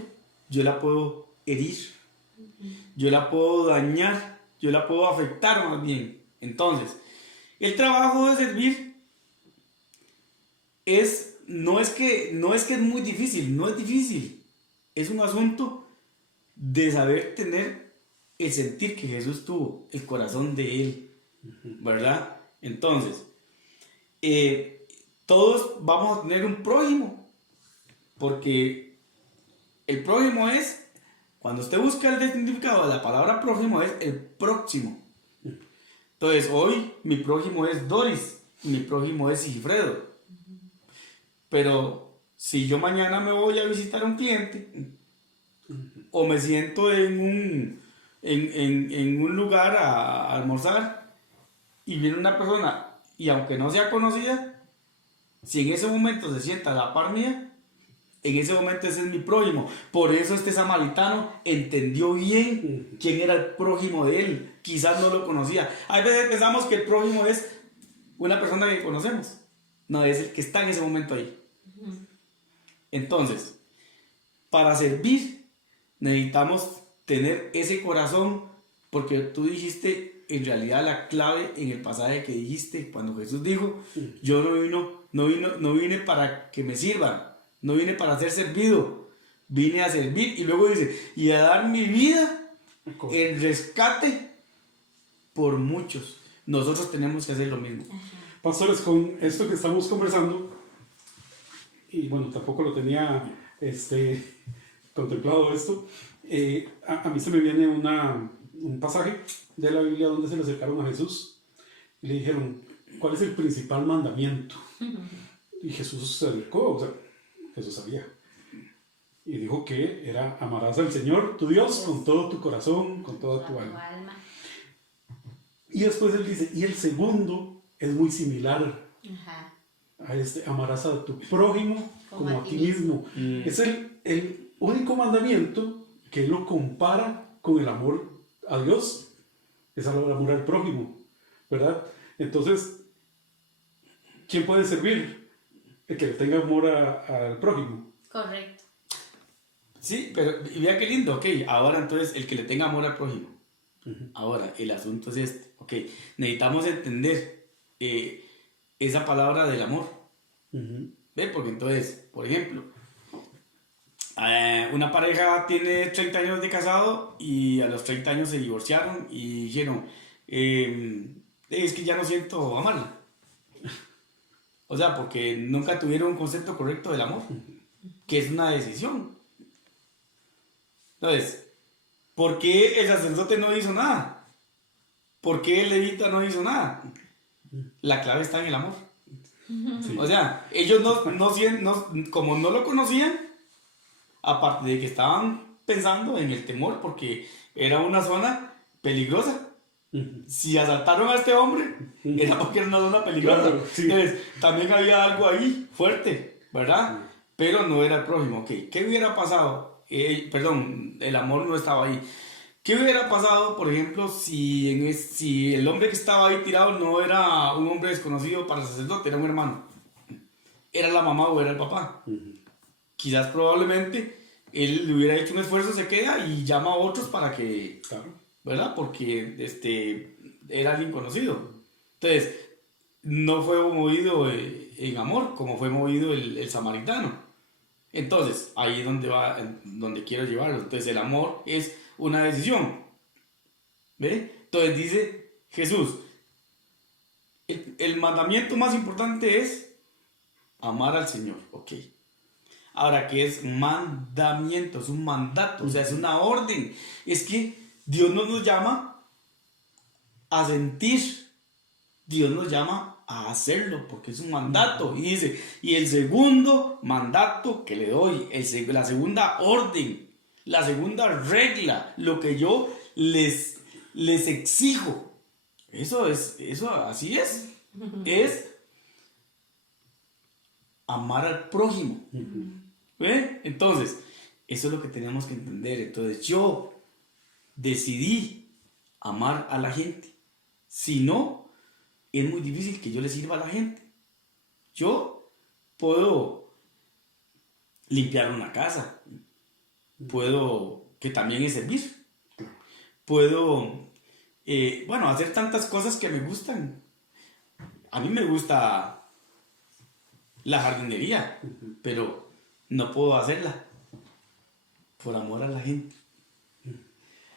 yo la puedo herir, yo la puedo dañar, yo la puedo afectar más bien. Entonces, el trabajo de servir no es que es muy difícil, no es difícil. Es un asunto de saber tener el sentir que Jesús tuvo, el corazón de Él, ¿verdad? Entonces, todos vamos a tener un prójimo, porque el prójimo es, cuando usted busca el significado de la palabra prójimo, es el próximo. Entonces, hoy mi prójimo es Doris, mi prójimo es Sigifredo. Pero si yo mañana me voy a visitar a un cliente, o me siento en un lugar a almorzar, y viene una persona, y aunque no sea conocida, si en ese momento se sienta a la par mía, en ese momento ese es mi prójimo. Por eso este samaritano entendió bien quién era el prójimo de él. Quizás no lo conocía. A veces pensamos que el prójimo es una persona que conocemos. No, es el que está en ese momento ahí. Entonces, para servir necesitamos tener ese corazón, porque tú dijiste en realidad la clave en el pasaje que dijiste cuando Jesús dijo, yo no vine para que me sirvan, no vine para ser servido, vine a servir. Y luego dice, y a dar mi vida en rescate por muchos. Nosotros tenemos que hacer lo mismo. Pastores, con esto que estamos conversando, y bueno, tampoco lo tenía contemplado esto, a mí se me viene un pasaje de la Biblia donde se le acercaron a Jesús y le dijeron, ¿cuál es el principal mandamiento? Y Jesús se acercó, o sea, Jesús sabía, y dijo que era amarás al Señor tu Dios con todo tu corazón, con toda tu alma. Y después él dice, y el segundo es muy similar a amarás a tu prójimo como a ti mismo. Es el único mandamiento que él lo compara con el amor a Dios, es el amor al prójimo, ¿verdad? Entonces, ¿quién puede servir? El que le tenga amor al prójimo. Correcto. Sí, pero vea qué lindo, ok, ahora entonces el que le tenga amor al prójimo. Ahora, el asunto es este, ok, necesitamos entender esa palabra del amor. ¿Ve? Porque entonces, por ejemplo, una pareja tiene 30 años de casado y a los 30 años se divorciaron y dijeron, es que ya no siento amarla. O sea, porque nunca tuvieron un concepto correcto del amor, que es una decisión. Entonces, ¿por qué el sacerdote no hizo nada? ¿Por qué el levita no hizo nada? La clave está en el amor. Sí. O sea, ellos como no lo conocían, aparte de que estaban pensando en el temor, porque era una zona peligrosa, Si asaltaron a este hombre, era porque era una zona peligrosa. Claro, sí. Entonces, también había algo ahí fuerte, ¿verdad? Pero no era el prójimo. Ok, ¿qué hubiera pasado? Perdón, el amor no estaba ahí. ¿Qué hubiera pasado, por ejemplo, si el hombre que estaba ahí tirado no era un hombre desconocido para el sacerdote, era un hermano? Era la mamá o era el papá. Quizás probablemente él le hubiera hecho un esfuerzo, se queda y llama a otros para que, Claro. ¿verdad? Porque era alguien conocido. Entonces, no fue movido en amor como fue movido el samaritano. Entonces, ahí es donde quiero llevarlo. Entonces, el amor es una decisión. ¿Ve? Entonces dice Jesús, el mandamiento más importante es amar al Señor. Ok. Ahora, ¿qué es mandamiento? Es un mandato, o sea, es una orden. Es que Dios no nos llama a sentir, Dios nos llama a hacerlo, porque es un mandato. Y dice, y el segundo mandato que le doy, la segunda orden, la segunda regla, lo que yo les exijo, eso así es amar al prójimo. ¿Ve? Entonces, eso es lo que tenemos que entender. Entonces, yo decidí amar a la gente. Si no, es muy difícil que yo le sirva a la gente. Yo puedo limpiar una casa, que también es servir. Puedo, hacer tantas cosas que me gustan. A mí me gusta la jardinería, pero no puedo hacerla por amor a la gente.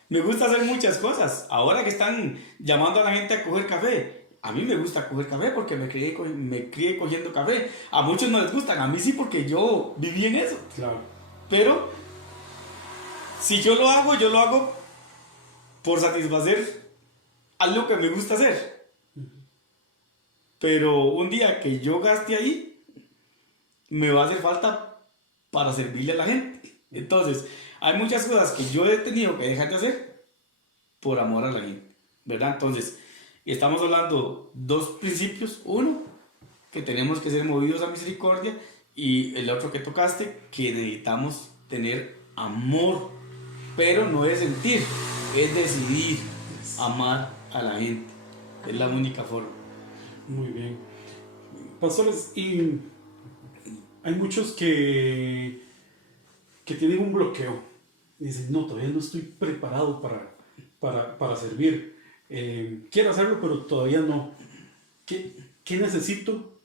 Me gusta hacer muchas cosas. Ahora que están llamando a la gente a coger café, a mí me gusta coger café porque me crié cogiendo café. A muchos no les gustan, a mí sí, porque yo viví en eso. Claro. Pero si yo lo hago por satisfacer algo que me gusta hacer. Pero un día que yo gaste ahí, me va a hacer falta para servirle a la gente. Entonces, hay muchas cosas que yo he tenido que dejar de hacer por amor a la gente, ¿verdad? Entonces, estamos hablando dos principios. Uno, que tenemos que ser movidos a misericordia, y el otro que tocaste, que necesitamos tener amor, pero no es sentir, es decidir amar a la gente. Es la única forma. Muy bien. Pastores, y hay muchos que tienen un bloqueo. Dicen, no, todavía no estoy preparado para servir. Quiero hacerlo, pero todavía no. ¿Qué necesito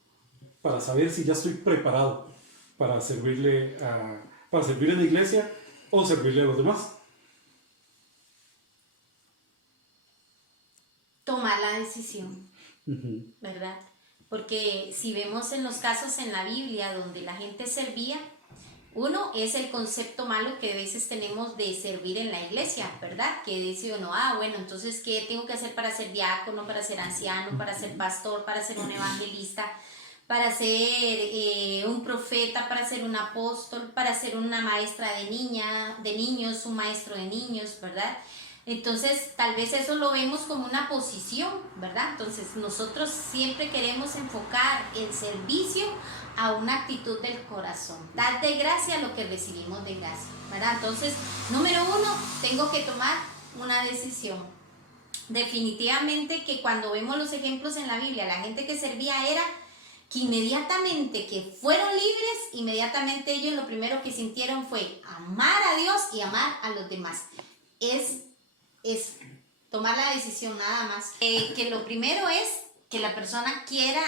para saber si ya estoy preparado para servir en la iglesia o servirle a los demás? Tomar la decisión, ¿verdad? Porque si vemos en los casos en la Biblia donde la gente servía, uno es el concepto malo que a veces tenemos de servir en la iglesia, ¿verdad? Que dice uno, bueno, entonces, ¿qué tengo que hacer para ser diácono, para ser anciano, para ser pastor, para ser un evangelista, para ser un profeta, para ser un apóstol, para ser una maestra de niños, un maestro de niños, ¿verdad? Entonces, tal vez eso lo vemos como una posición, ¿verdad? Entonces, nosotros siempre queremos enfocar el servicio a una actitud del corazón. Dar de gracia lo que recibimos de gracia, ¿verdad? Entonces, número uno, tengo que tomar una decisión. Definitivamente que cuando vemos los ejemplos en la Biblia, la gente que servía era que inmediatamente que fueron libres, inmediatamente ellos lo primero que sintieron fue amar a Dios y amar a los demás. Es tomar la decisión nada más. Que lo primero es que la persona quiera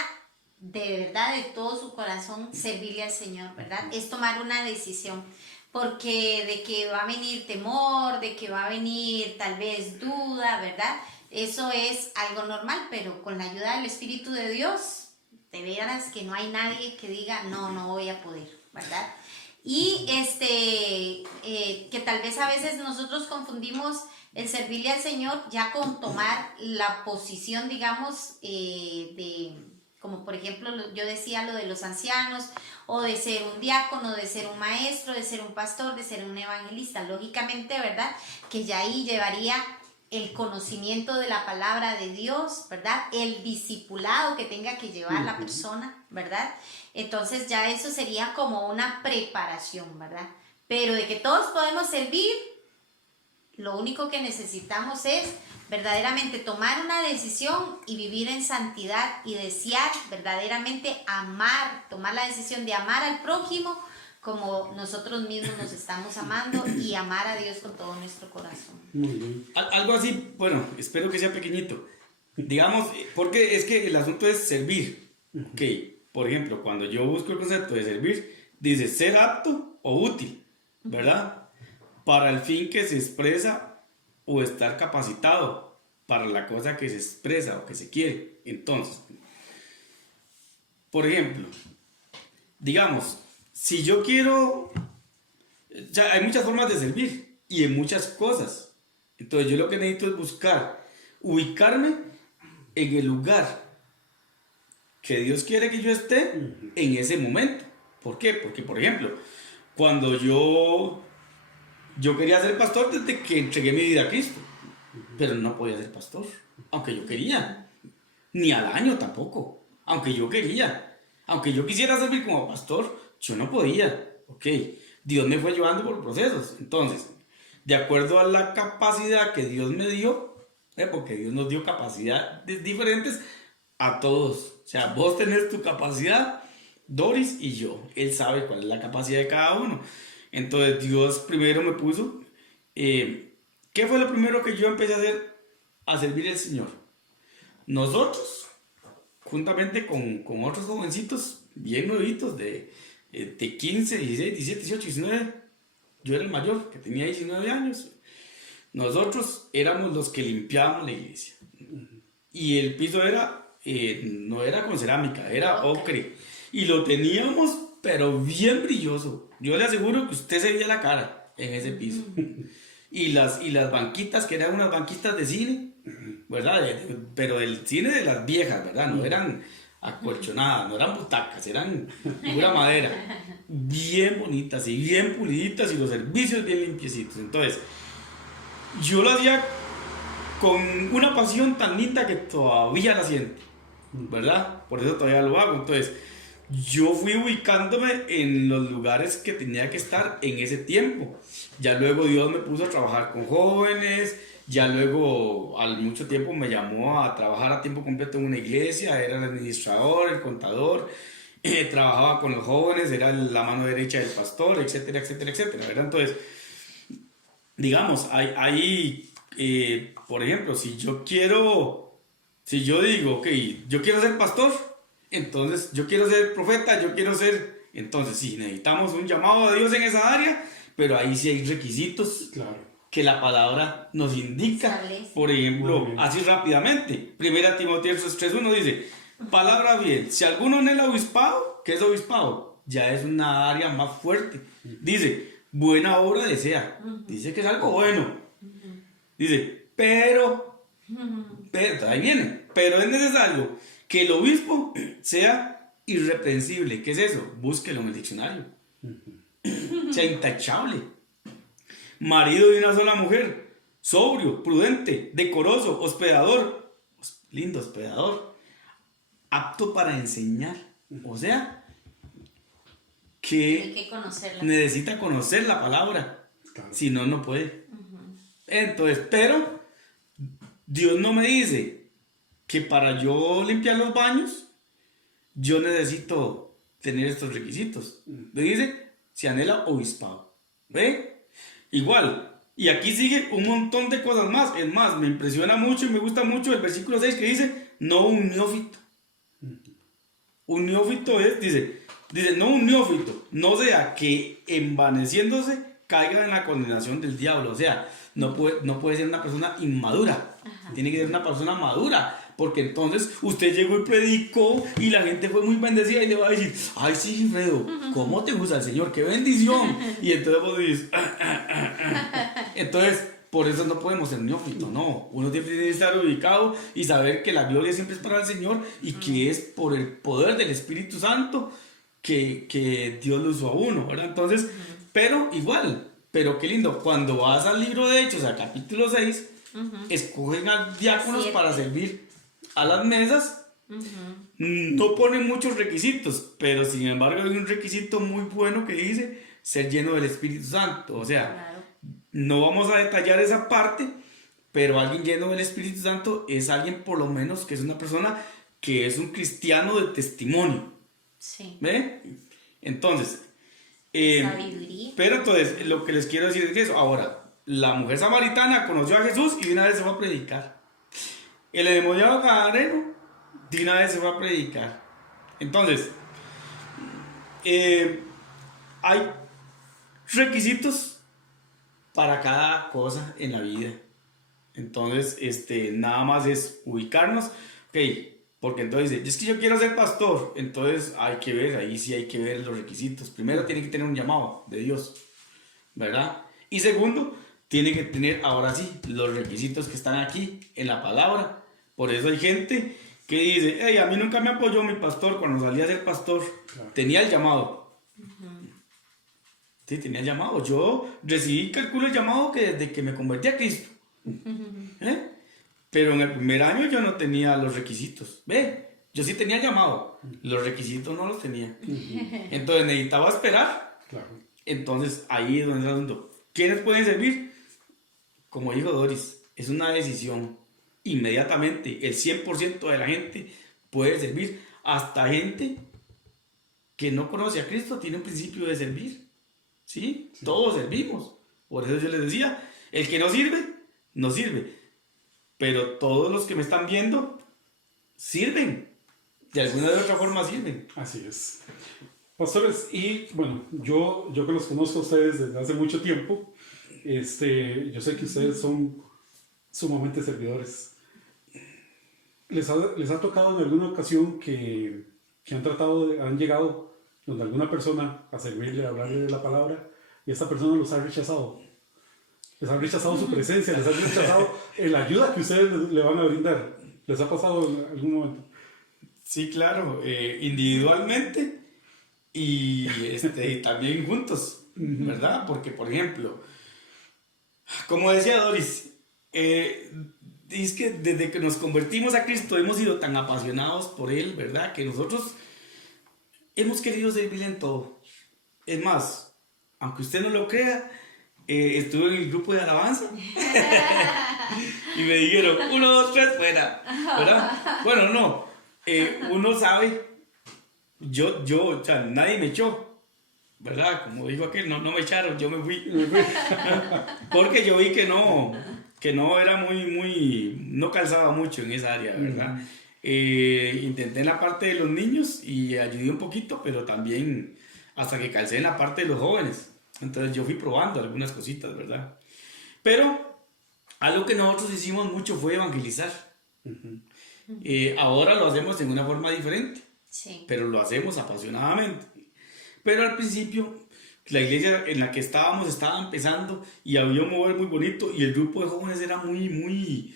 de verdad, de todo su corazón, servirle al Señor, ¿verdad? Es tomar una decisión. Porque de que va a venir temor, de que va a venir tal vez duda, ¿verdad? Eso es algo normal, pero con la ayuda del Espíritu de Dios, de veras que no hay nadie que diga, no voy a poder, ¿verdad? Y que tal vez a veces nosotros confundimos el servirle al Señor ya con tomar la posición, digamos, como por ejemplo yo decía lo de los ancianos, o de ser un diácono, de ser un maestro, de ser un pastor, de ser un evangelista. Lógicamente, ¿verdad? Que ya ahí llevaría el conocimiento de la palabra de Dios, ¿verdad? El discipulado que tenga que llevar la persona, ¿verdad? Entonces ya eso sería como una preparación, ¿verdad? Pero de que todos podemos servir, lo único que necesitamos es verdaderamente tomar una decisión y vivir en santidad y desear verdaderamente amar, tomar la decisión de amar al prójimo como nosotros mismos nos estamos amando y amar a Dios con todo nuestro corazón. Muy bien. Algo así, bueno, espero que sea pequeñito. Digamos, porque es que el asunto es servir. Ok, por ejemplo, cuando yo busco el concepto de servir, dice ser apto o útil, ¿verdad? Para el fin que se expresa o estar capacitado para la cosa que se expresa o que se quiere. Entonces, por ejemplo, digamos, si yo quiero, o sea, hay muchas formas de servir y en muchas cosas. Entonces yo lo que necesito es buscar, ubicarme en el lugar que Dios quiere que yo esté en ese momento. ¿Por qué? Porque, por ejemplo, cuando yo quería ser pastor desde que entregué mi vida a Cristo, pero no podía ser pastor, aunque yo quería, ni al año tampoco, aunque yo quería, aunque yo quisiera servir como pastor, yo no podía. Ok, Dios me fue llevando por procesos. Entonces, de acuerdo a la capacidad que Dios me dio, porque Dios nos dio capacidades diferentes a todos. O sea, vos tenés tu capacidad, Doris y yo. Él sabe cuál es la capacidad de cada uno. Entonces, Dios primero me puso. ¿Qué fue lo primero que yo empecé a hacer? A servir al Señor. Nosotros, juntamente con otros jovencitos bien nuevitos de 15, 16, 17, 18, 19, yo era el mayor, que tenía 19 años. Nosotros éramos los que limpiábamos la iglesia. Y el piso no era con cerámica, era ocre. Y lo teníamos, pero bien brilloso. Yo le aseguro que usted se veía la cara en ese piso. Y las banquitas, que eran unas banquitas de cine, ¿verdad? Pero del cine de las viejas, ¿verdad? No eran acolchonadas, no eran butacas, eran pura madera. Bien bonitas y bien puliditas y los servicios bien limpiecitos. Entonces, yo lo hacía con una pasión tan linda que todavía la siento, ¿verdad? Por eso todavía lo hago. Entonces, yo fui ubicándome en los lugares que tenía que estar en ese tiempo. Ya luego Dios me puso a trabajar con jóvenes, ya luego al mucho tiempo me llamó a trabajar a tiempo completo en una iglesia, era el administrador, el contador, trabajaba con los jóvenes, era la mano derecha del pastor, etcétera, etcétera, etcétera, ¿verdad? Entonces, digamos, por ejemplo, si yo digo, ok, yo quiero ser pastor, entonces yo quiero ser profeta, entonces sí, necesitamos un llamado de Dios en esa área, pero ahí sí hay requisitos, claro, que la palabra nos indica. Por ejemplo, así rápidamente, 1 Timoteo 3:1 dice, palabra bien, si alguno en el obispado, ¿qué es obispado? Ya es una área más fuerte. Dice, buena obra desea. Dice que es algo bueno. Dice, pero, ahí viene, pero es necesario que el obispo sea irreprensible. ¿Qué es eso? Búsquelo en el diccionario. Sea intachable. Marido de una sola mujer, sobrio, prudente, decoroso, hospedador, lindo hospedador, apto para enseñar. O sea, que necesita conocer la palabra, claro. Si no, no puede. Entonces, pero Dios no me dice que para yo limpiar los baños, yo necesito tener estos requisitos. Me dice, se anhela obispado. ¿Ve? Igual, y aquí sigue un montón de cosas más. Es más, me impresiona mucho y me gusta mucho el versículo 6 que dice, no un neófito. Un neófito dice, no un neófito, no sea que envaneciéndose caiga en la condenación del diablo. O sea, no puede ser una persona inmadura. Tiene que ser una persona madura. Porque entonces usted llegó y predicó y la gente fue muy bendecida y le va a decir, ay sí, Fredo, ¿cómo te gusta el Señor? ¡Qué bendición! Y entonces vos dices, Entonces, por eso no podemos ser neófitos, no. Uno tiene que estar ubicado y saber que la gloria siempre es para el Señor y que es por el poder del Espíritu Santo que Dios lo usó a uno, ¿verdad? Entonces, pero igual, pero qué lindo, cuando vas al libro de Hechos, al capítulo 6, escogen a diáconos Cierto. para servir a las mesas. No ponen muchos requisitos, pero sin embargo hay un requisito muy bueno que dice ser lleno del Espíritu Santo. O sea, Claro. no vamos a detallar esa parte, pero alguien lleno del Espíritu Santo es alguien por lo menos que es una persona que es un cristiano de testimonio. Sí. ¿Ve? Entonces, Sabiduría. pero entonces lo que les quiero decir es eso. Ahora, la mujer samaritana conoció a Jesús y de una vez se fue a predicar. El endemoniado gadareno de una vez se fue a predicar. Entonces, hay requisitos para cada cosa en la vida. Entonces, nada más es ubicarnos, ok, porque entonces dice, es que yo quiero ser pastor, entonces hay que ver, ahí sí hay que ver los requisitos. Primero tiene que tener un llamado de Dios, ¿verdad? Y segundo, tiene que tener, ahora sí, los requisitos que están aquí en la palabra. Por eso hay gente que dice, hey, a mí nunca me apoyó mi pastor cuando salí a ser pastor. Claro. Tenía el llamado. Sí, tenía el llamado. Yo recibí, calculo, el llamado que desde que me convertí a Cristo. ¿Eh? Pero en el primer año yo no tenía los requisitos. Ve, yo sí tenía el llamado. Los requisitos no los tenía. Entonces necesitaba esperar. Claro. Entonces ahí es donde está el asunto. ¿Quiénes pueden servir? Como dijo Doris, es una decisión. Inmediatamente, el 100% de la gente puede servir. Hasta gente que no conoce a Cristo tiene un principio de servir. ¿Sí? Todos servimos. Por eso yo les decía, el que no sirve, no sirve. Pero todos los que me están viendo, sirven. De alguna de otra forma sirven. Así es. Pastores, y bueno, yo que los conozco a ustedes desde hace mucho tiempo, yo sé que ustedes son sumamente servidores. ¿Les ha tocado en alguna ocasión que han llegado donde alguna persona a servirle, a hablarle de la palabra, y esta persona los ha rechazado? Les ha rechazado su presencia, les ha rechazado la ayuda que ustedes le van a brindar. ¿Les ha pasado en algún momento? Sí, claro, individualmente y también juntos, ¿verdad? Porque, por ejemplo, como decía Doris, es que desde que nos convertimos a Cristo hemos sido tan apasionados por Él, ¿verdad? Que nosotros hemos querido servirle en todo. Es más, aunque usted no lo crea, estuve en el grupo de alabanza y me dijeron 1, 2, 3 fuera, ¿verdad? Bueno, no, uno sabe, o sea, nadie me echó, ¿verdad? Como dijo aquel, no me echaron, yo me fui. Porque yo vi que no era no calzaba mucho en esa área, ¿verdad? Intenté en la parte de los niños y ayudé un poquito, pero también hasta que calcé en la parte de los jóvenes. Entonces yo fui probando algunas cositas, ¿verdad? Pero algo que nosotros hicimos mucho fue evangelizar. Ahora lo hacemos en una forma diferente, Sí. pero lo hacemos apasionadamente. Pero al principio la iglesia en la que estábamos estaba empezando y había un mover muy bonito y el grupo de jóvenes era muy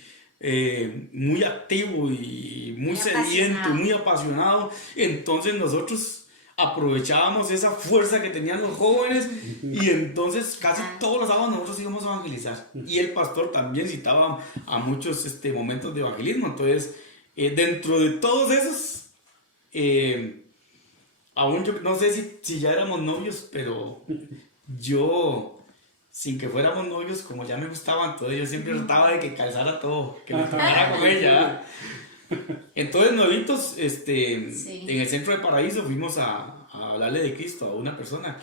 activo y muy sediento, apasionado. muy apasionado. Entonces nosotros aprovechábamos esa fuerza que tenían los jóvenes y entonces casi todos los sábados nosotros íbamos a evangelizar. Y el pastor también citaba a muchos momentos de evangelismo. Entonces, dentro de todos esos, aún yo no sé si ya éramos novios, pero yo, sin que fuéramos novios, como ya me gustaba, entonces yo siempre trataba de que calzara todo, que me tocara con ella. Entonces, novitos, Sí. en el centro de Paraíso fuimos a hablarle de Cristo a una persona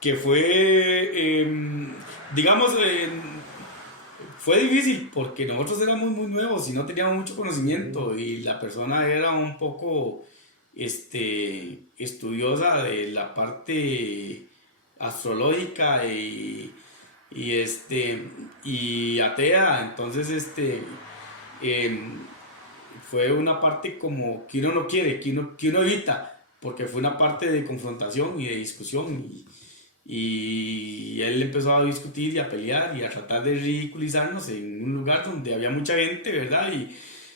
que fue, digamos, fue difícil porque nosotros éramos muy nuevos y no teníamos mucho conocimiento y la persona era un poco estudiosa de la parte astrológica y atea. Entonces fue una parte como que uno no quiere, que uno evita, porque fue una parte de confrontación y de discusión y él empezó a discutir y a pelear y a tratar de ridiculizarnos en un lugar donde había mucha gente, ¿verdad?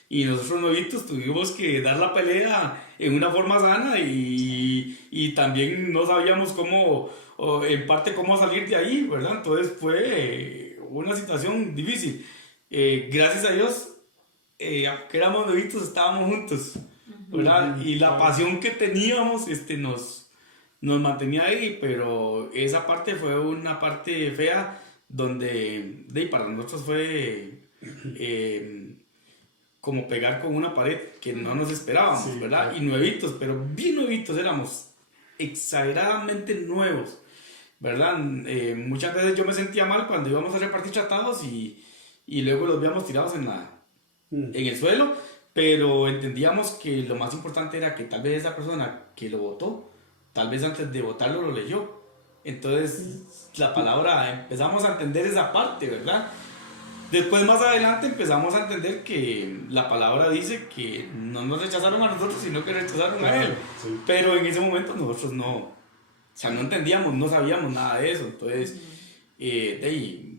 Y nosotros novitos tuvimos que dar la pelea en una forma sana y también no sabíamos cómo, en parte cómo salir de ahí, ¿verdad? Entonces fue una situación difícil. Gracias a Dios, aunque éramos bebitos, estábamos juntos, ¿verdad? Y la pasión que teníamos nos mantenía ahí, pero esa parte fue una parte fea donde para nosotros fue como pegar con una pared que no nos esperábamos, Sí, ¿verdad? claro. Y nuevitos, pero bien nuevitos éramos, exageradamente nuevos, ¿verdad? Muchas veces yo me sentía mal cuando íbamos a repartir tratados y luego los veíamos tirados en el suelo, pero entendíamos que lo más importante era que tal vez esa persona que lo votó, tal vez antes de votarlo lo leyó. Entonces la palabra, empezamos a entender esa parte, ¿verdad? Después más adelante empezamos a entender que la palabra dice que no nos rechazaron a nosotros, sino que rechazaron a él. Sí. Pero en ese momento nosotros no entendíamos, no sabíamos nada de eso. Entonces,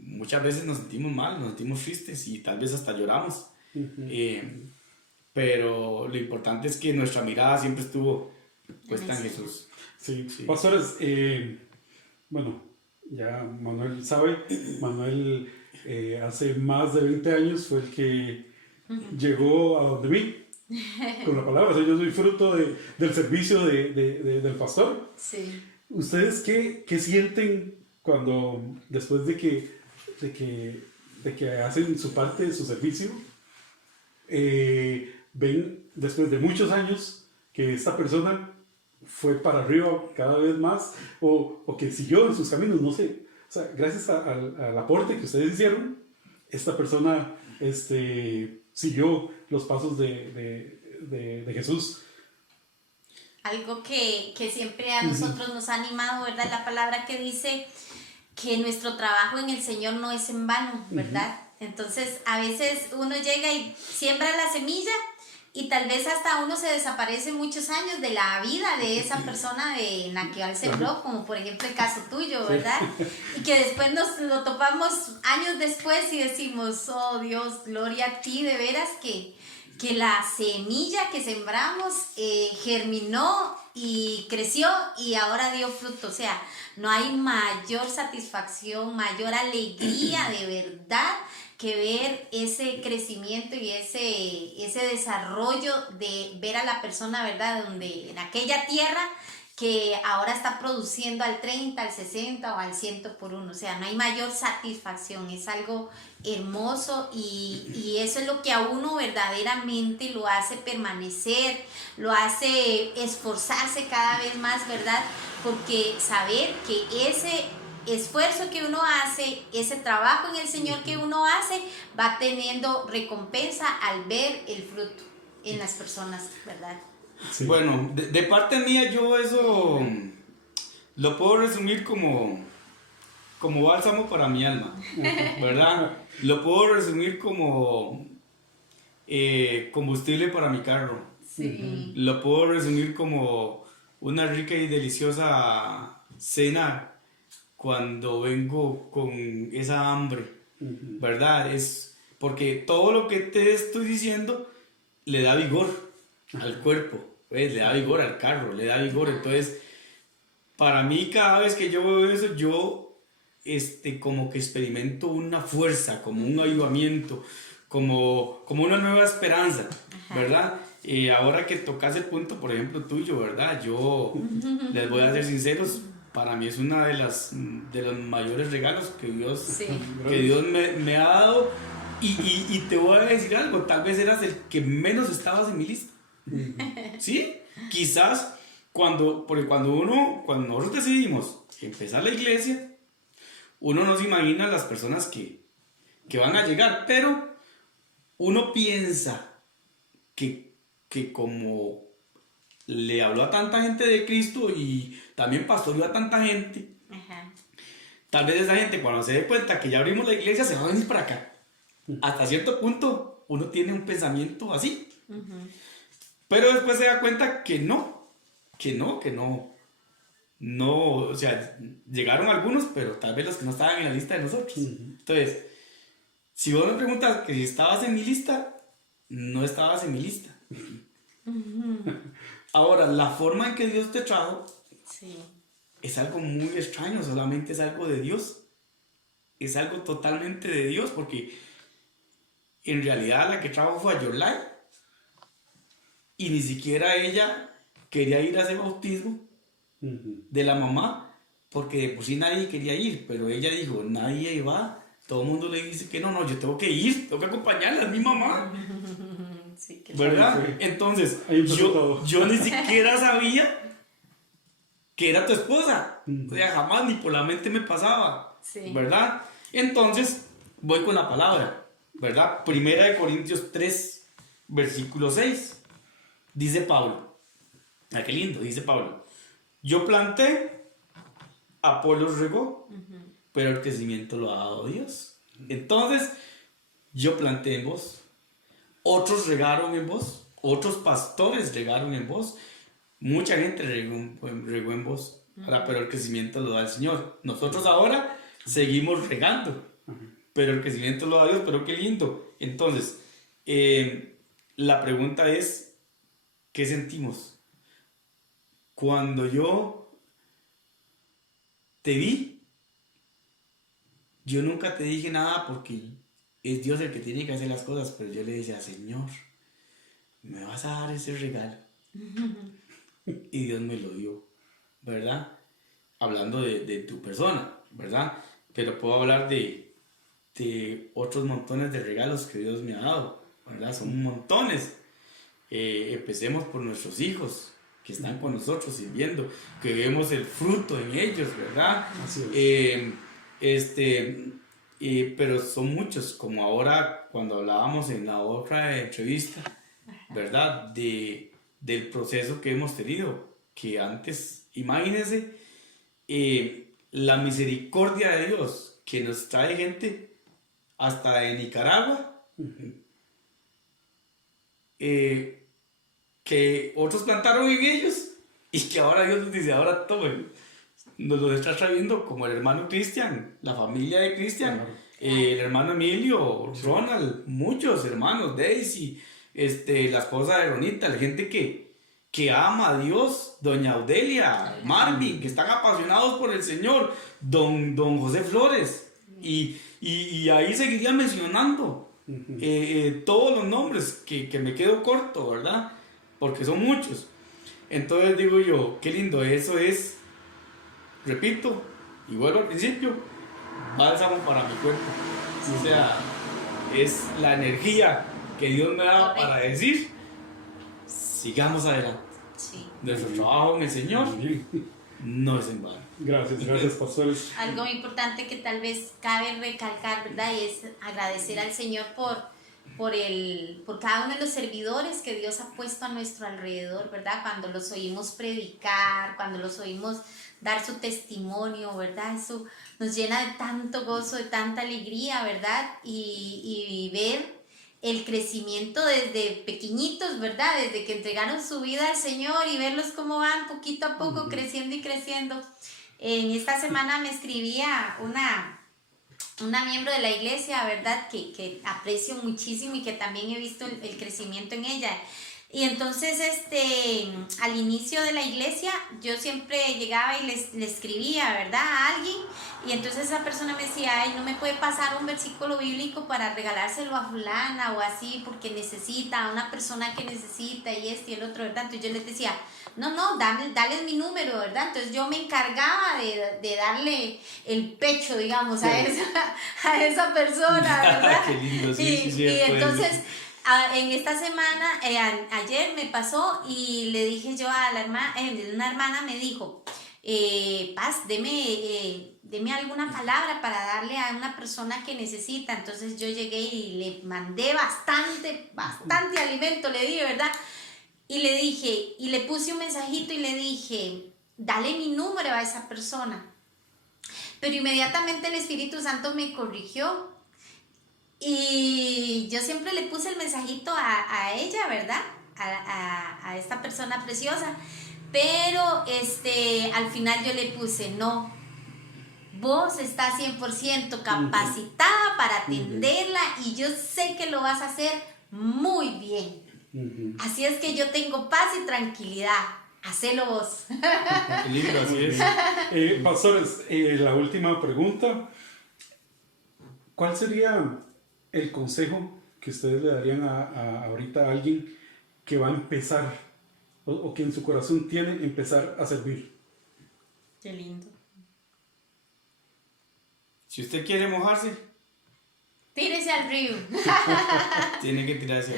muchas veces nos sentimos mal, nos sentimos tristes y tal vez hasta lloramos. Pero lo importante es que nuestra mirada siempre estuvo puesta en Jesús. Sí. Sí. Pastores, bueno, ya Manuel sabe, Manuel hace más de 20 años fue el que llegó a donde mí con la palabra. O sea, yo soy fruto del servicio del pastor. Sí. ¿Ustedes qué sienten cuando, después de que hacen su parte de su servicio, ven después de muchos años que esta persona fue para arriba cada vez más o que siguió en sus caminos? No sé, o sea, gracias al aporte que ustedes hicieron, esta persona siguió los pasos de Jesús. Algo que siempre a nosotros nos ha animado, ¿verdad? La palabra que dice que nuestro trabajo en el Señor no es en vano, ¿verdad? Entonces, a veces uno llega y siembra la semilla y tal vez hasta uno se desaparece muchos años de la vida de esa persona en la que él sembró, como por ejemplo el caso tuyo, ¿verdad? Y que después nos lo topamos años después y decimos, oh Dios, gloria a ti, de veras que la semilla que sembramos germinó y creció y ahora dio fruto. O sea, no hay mayor satisfacción, mayor alegría de verdad que ver ese crecimiento y ese desarrollo de ver a la persona, ¿verdad? Donde en aquella tierra que ahora está produciendo al 30, al 60 o al 100 por uno. O sea, no hay mayor satisfacción, es algo hermoso y eso es lo que a uno verdaderamente lo hace permanecer, lo hace esforzarse cada vez más, ¿verdad? Porque saber que ese esfuerzo que uno hace, ese trabajo en el Señor que uno hace, va teniendo recompensa al ver el fruto en las personas, ¿verdad? Sí. Bueno, de parte mía yo eso lo puedo resumir como bálsamo para mi alma, ¿verdad? Lo puedo resumir como combustible para mi carro. Sí. Lo puedo resumir como una rica y deliciosa cena cuando vengo con esa hambre, ¿verdad? Es porque todo lo que te estoy diciendo le da vigor al cuerpo, ¿ves? Le da vigor al carro, le da vigor. Entonces, para mí cada vez que yo veo eso, yo como que experimento una fuerza, como un avivamiento, como una nueva esperanza, ¿verdad? Ahora que tocas el punto, por ejemplo, tuyo, ¿verdad? Yo les voy a ser sinceros, para mí es una de los mayores regalos que Dios, me ha dado. Y te voy a decir algo, tal vez eras el que menos estabas en mi lista. ¿Sí? Quizás porque cuando nosotros decidimos empezar la iglesia, uno no se imagina las personas que van a llegar, pero uno piensa que como le habló a tanta gente de Cristo y también pastoreó a tanta gente, tal vez esa gente cuando se dé cuenta que ya abrimos la iglesia se va a venir para acá. Hasta cierto punto uno tiene un pensamiento así, pero después se da cuenta que no, o sea, llegaron algunos, pero tal vez los que no estaban en la lista de nosotros. Entonces, si vos me preguntas que si estabas en mi lista, no estabas en mi lista. Ahora, la forma en que Dios te trajo es algo muy extraño, solamente es algo de Dios. es algo totalmente de Dios, porque en realidad la que trajo fue a Yorlai, y ni siquiera ella quería ir a ese bautismo de la mamá, porque de por sí nadie quería ir, pero ella dijo, nadie va, todo el mundo le dice que no, yo tengo que ir, tengo que acompañarla, es mi mamá. Sí, ¿Verdad? Sí. Entonces, Ahí empezó todo. yo ni siquiera sabía que era tu esposa. O sea, jamás ni por la mente me pasaba. Sí. ¿Verdad? Entonces, voy con la palabra. ¿Verdad? Primera de Corintios 3, versículo 6. Dice Pablo. Ah, qué lindo, dice Pablo. Yo planté, Apolos regó, pero el crecimiento lo ha dado Dios. Entonces, yo planté en vos. Otros regaron en vos, otros pastores regaron en vos, mucha gente regó en vos, ¿verdad? Pero el crecimiento lo da el Señor. Nosotros ahora seguimos regando, pero el crecimiento lo da Dios, pero qué lindo. Entonces, la pregunta es, ¿qué sentimos? Cuando yo te vi, yo nunca te dije nada porque es Dios el que tiene que hacer las cosas, pero yo le decía, Señor, me vas a dar ese regalo. Y Dios me lo dio, ¿verdad? Hablando de tu persona, ¿verdad? Pero puedo hablar de otros montones de regalos que Dios me ha dado, ¿verdad? Son montones. Empecemos por nuestros hijos, que están con nosotros sirviendo, que vemos el fruto en ellos, ¿verdad? Así es. Pero son muchos, como ahora cuando hablábamos en la otra entrevista, ¿verdad? Del proceso que hemos tenido, que antes, imagínense, la misericordia de Dios, que nos trae gente hasta de Nicaragua, que otros plantaron en ellos, y que ahora Dios nos dice, ahora tomen. Nos lo está trayendo como el hermano Cristian, la familia de Cristian, Claro. El hermano Emilio, Ronald, muchos hermanos, Daisy, la esposa de Ronita, la gente que ama a Dios, doña Audelia, Marvin, que están apasionados por el Señor, don José Flores, y ahí seguiría mencionando todos los nombres, que me quedo corto, ¿verdad? Porque son muchos. Entonces digo yo, qué lindo, eso es, repito, y vuelvo al principio, bálsamo para mi cuerpo. O sea, es la energía que Dios me da para decir, sigamos adelante. Sí. Nuestro trabajo en el Señor Muy bien. no es en vano. Gracias, pastores. Algo muy importante que tal vez cabe recalcar, ¿verdad? Y es agradecer al Señor por cada uno de los servidores que Dios ha puesto a nuestro alrededor, ¿verdad? Cuando los oímos predicar, cuando los oímos dar su testimonio, ¿verdad? Eso nos llena de tanto gozo, de tanta alegría, ¿verdad? Y ver el crecimiento desde pequeñitos, ¿verdad? Desde que entregaron su vida al Señor y verlos cómo van poquito a poco creciendo y creciendo. En esta semana me escribía una miembro de la iglesia, ¿verdad? Que aprecio muchísimo y que también he visto el crecimiento en ella. Y entonces, al inicio de la iglesia, yo siempre llegaba y le escribía, ¿verdad? A alguien, y entonces esa persona me decía, ay, no me puede pasar un versículo bíblico para regalárselo a fulana o así, porque necesita, a una persona que necesita y y el otro, ¿verdad? Entonces yo les decía, no, dale mi número, ¿verdad? Entonces yo me encargaba de darle el pecho, digamos, a esa persona, ¿verdad? Qué lindo, sí, y entonces, en esta semana, ayer me pasó y le dije yo a la hermana, una hermana me dijo, Paz, deme alguna palabra para darle a una persona que necesita. Entonces yo llegué y le mandé bastante alimento, le di, ¿verdad? Y le dije, y le puse un mensajito y le dije, dale mi número a esa persona. Pero inmediatamente el Espíritu Santo me corrigió y yo siempre le puse el mensajito a ella, ¿verdad? A esta persona preciosa. Pero al final yo le puse, no, vos estás 100% capacitada para atenderla y yo sé que lo vas a hacer muy bien. Así es que yo tengo paz y tranquilidad. Hacelo vos. Qué lindo, así es. Pastores, la última pregunta. ¿Cuál sería el consejo que ustedes le darían ahorita a alguien que va a empezar o que en su corazón tiene empezar a servir? Qué lindo. Si usted quiere mojarse, Tírese al río. tiene que tirarse.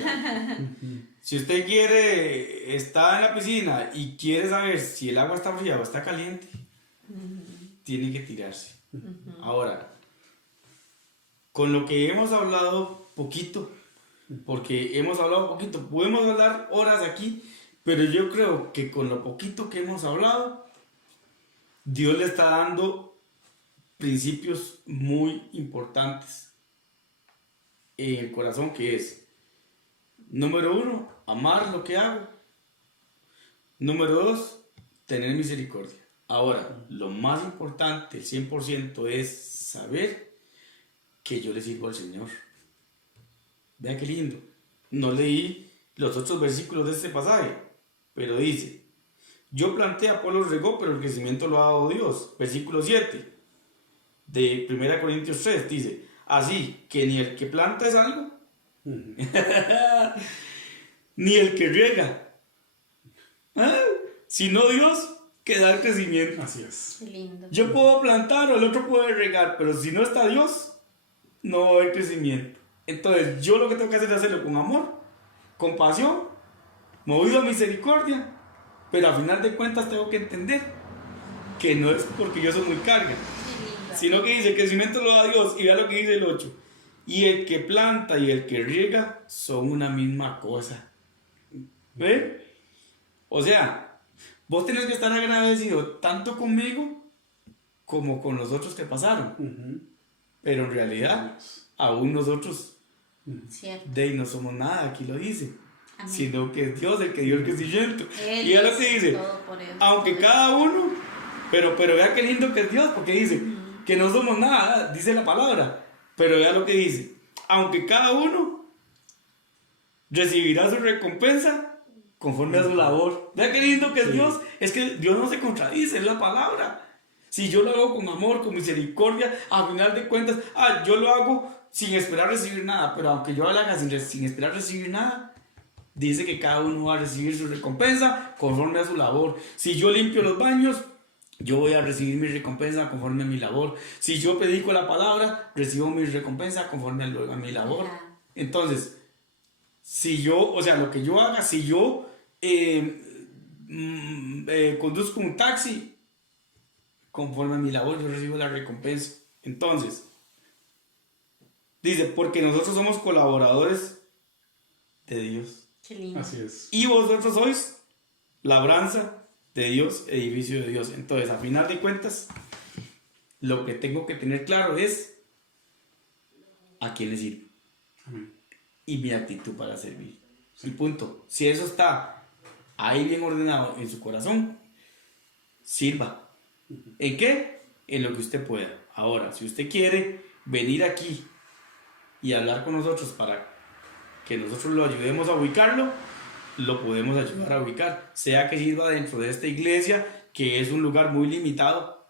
Si usted quiere estar en la piscina y quiere saber si el agua está fría o está caliente, tiene que tirarse. Ahora, con lo que hemos hablado poquito, porque hemos hablado poquito, podemos hablar horas aquí, pero yo creo que con lo poquito que hemos hablado, Dios le está dando principios muy importantes en el corazón, que es: número 1, amar lo que hago. Número 2, tener misericordia. Ahora, lo más importante, el 100%, es saber que yo le sirvo al Señor. Vea qué lindo. No leí los otros versículos de este pasaje, pero dice: yo planté, Apolo regó, pero el crecimiento lo ha dado Dios. Versículo 7 de 1 Corintios 3 dice: así que ni el que planta es algo, ni el que riega, sino Dios que da el crecimiento. Así es. Qué lindo. Yo puedo plantar o el otro puede regar, pero si no está Dios, no va a haber crecimiento. Entonces, yo lo que tengo que hacer es hacerlo con amor, con pasión, movido a misericordia, pero al final de cuentas tengo que entender que no es porque yo soy muy carga, sino que dice: el crecimiento lo da Dios. Y vea lo que dice el 8: y el que planta y el que riega son una misma cosa. ¿Ve? O sea, vos tenés que estar agradecido tanto conmigo como con los otros que pasaron. Pero en realidad, aún nosotros Cierto. de ahí no somos nada, aquí lo dice. Amén. Sino que es Dios el que dio el crecimiento. Él Y es lo es que dice: todo por él. aunque cada uno, pero vea qué lindo que es Dios, porque dice que no somos nada, dice la palabra. Pero vea lo que dice: aunque cada uno recibirá su recompensa conforme a su labor. Vea qué lindo que es Dios. Es que Dios no se contradice, es la palabra. Si yo lo hago con amor, con misericordia, a final de cuentas, yo lo hago sin esperar recibir nada. Pero aunque yo lo haga sin esperar recibir nada, dice que cada uno va a recibir su recompensa conforme a su labor. Si yo limpio los baños, yo voy a recibir mi recompensa conforme a mi labor. Si yo predico la palabra, recibo mi recompensa conforme a mi labor. Entonces, si yo, o sea, lo que yo haga, si yo conduzco un taxi, conforme a mi labor, yo recibo la recompensa. Entonces, dice: porque nosotros somos colaboradores de Dios. Qué lindo. Así es. Y vosotros sois labranza de Dios, edificio de Dios. Entonces, a final de cuentas, lo que tengo que tener claro es a quién le sirvo. Amén. Y mi actitud para servir. Y punto. Si eso está ahí bien ordenado en su corazón, sirva. ¿En qué? En lo que usted pueda. Ahora, si usted quiere venir aquí y hablar con nosotros para que nosotros lo ayudemos a ubicarlo, lo podemos ayudar a ubicar. Sea que sirva dentro de esta iglesia, que es un lugar muy limitado,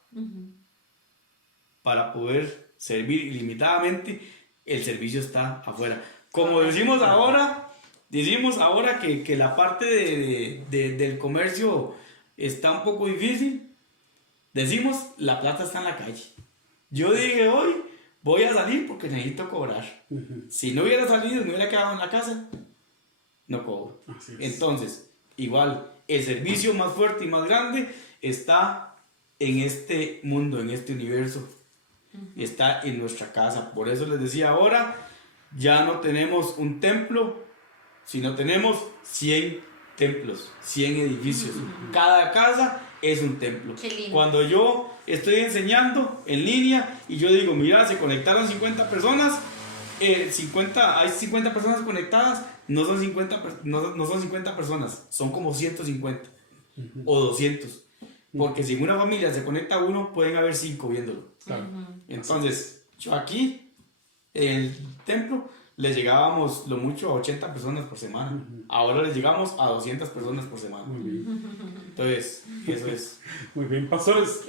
para poder servir ilimitadamente, el servicio está afuera. Como decimos ahora que la parte del comercio está un poco difícil. Decimos: la plata está en la calle. Yo dije: hoy voy a salir porque necesito cobrar. Si no hubiera salido y me hubiera quedado en la casa, no cobro. Entonces, igual, el servicio más fuerte y más grande está en este mundo, en este universo. Está en nuestra casa. Por eso les decía ahora, ya no tenemos un templo, sino tenemos 100 templos, 100 edificios. Cada casa es un templo. Qué lindo. Cuando yo estoy enseñando en línea y yo digo: mira, se conectaron 50 personas, hay 50 personas conectadas, no son 50 personas, son como 150 o 200. Porque si en una familia se conecta uno, pueden haber 5 viéndolo. Claro. Entonces, yo aquí, en el templo, les llegábamos lo mucho a 80 personas por semana. Ahora les llegamos a 200 personas por semana. Muy bien. Entonces, eso es. Muy bien, pastores,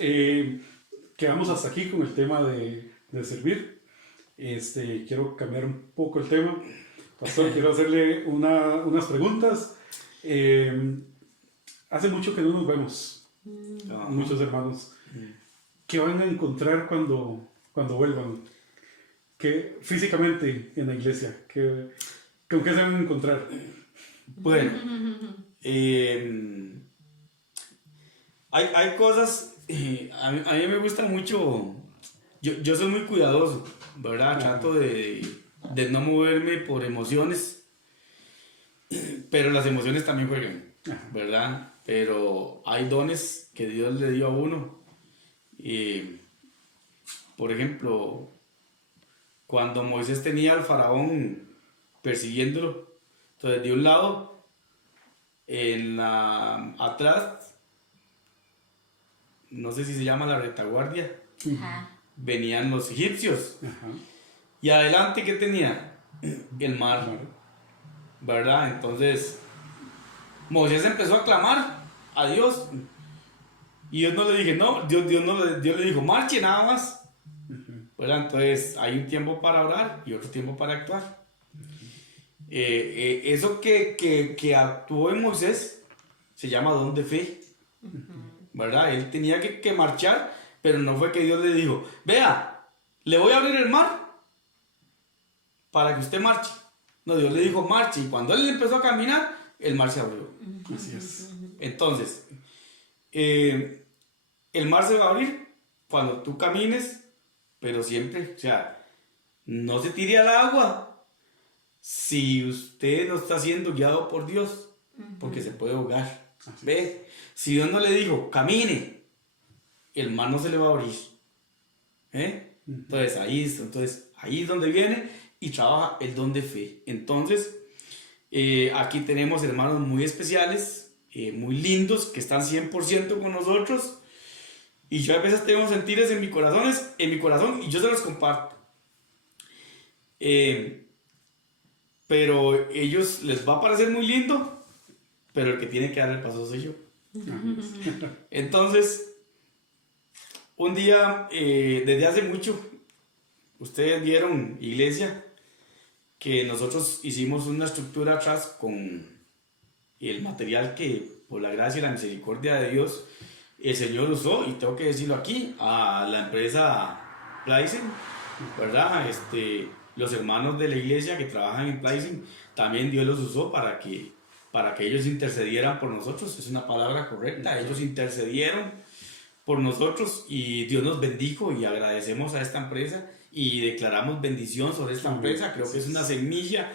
quedamos hasta aquí con el tema de servir. Quiero cambiar un poco el tema. Pastor, quiero hacerle unas preguntas. Hace mucho que no nos vemos, muchos hermanos. ¿Qué van a encontrar cuando vuelvan? ¿Qué, físicamente en la iglesia? ¿Con qué se van a encontrar? Bueno, hay cosas, a mí me gusta mucho, yo soy muy cuidadoso, ¿verdad? Trato de no moverme por emociones, pero las emociones también juegan, ¿verdad? Pero hay dones que Dios le dio a uno. Por ejemplo, cuando Moisés tenía al faraón persiguiéndolo, entonces de un lado, atrás, no sé si se llama la retaguardia, Ajá. venían los egipcios. Ajá. Y adelante, ¿qué tenía? El mar, ¿verdad? Entonces, Moisés empezó a clamar a Dios. Y Dios no le dije, no, Dios le dijo, marche nada más. ¿Verdad? Entonces, hay un tiempo para orar y otro tiempo para actuar. Eso que actuó en Moisés se llama don de fe. ¿Verdad? Él tenía que marchar, pero no fue que Dios le dijo, vea, le voy a abrir el mar para que usted marche. No, Dios le dijo, marche. Y cuando él empezó a caminar, el mar se abrió. Así es. Entonces, el mar se va a abrir cuando tú camines, pero siempre, o sea, no se tire al agua si usted no está siendo guiado por Dios, porque se puede ahogar. ¿Ve? Si Dios no le dijo, camine, el mar no se le va a abrir. Entonces ahí es donde viene y trabaja el don de fe. Entonces, aquí tenemos hermanos muy especiales, muy lindos, que están 100% con nosotros. Y yo a veces tengo sentires en mi corazón y yo se los comparto. Pero ellos les va a parecer muy lindo, pero el que tiene que dar el paso soy yo. Entonces, un día, desde hace mucho, ustedes vieron, iglesia, que nosotros hicimos una estructura atrás con el material que, por la gracia y la misericordia de Dios, el Señor usó, y tengo que decirlo aquí, a la empresa Placing, ¿verdad? Los hermanos de la iglesia que trabajan en Placing, también Dios los usó para que ellos intercedieran por nosotros. Es una palabra correcta, ellos intercedieron por nosotros y Dios nos bendijo, y agradecemos a esta empresa y declaramos bendición sobre esta empresa. Creo que es una semilla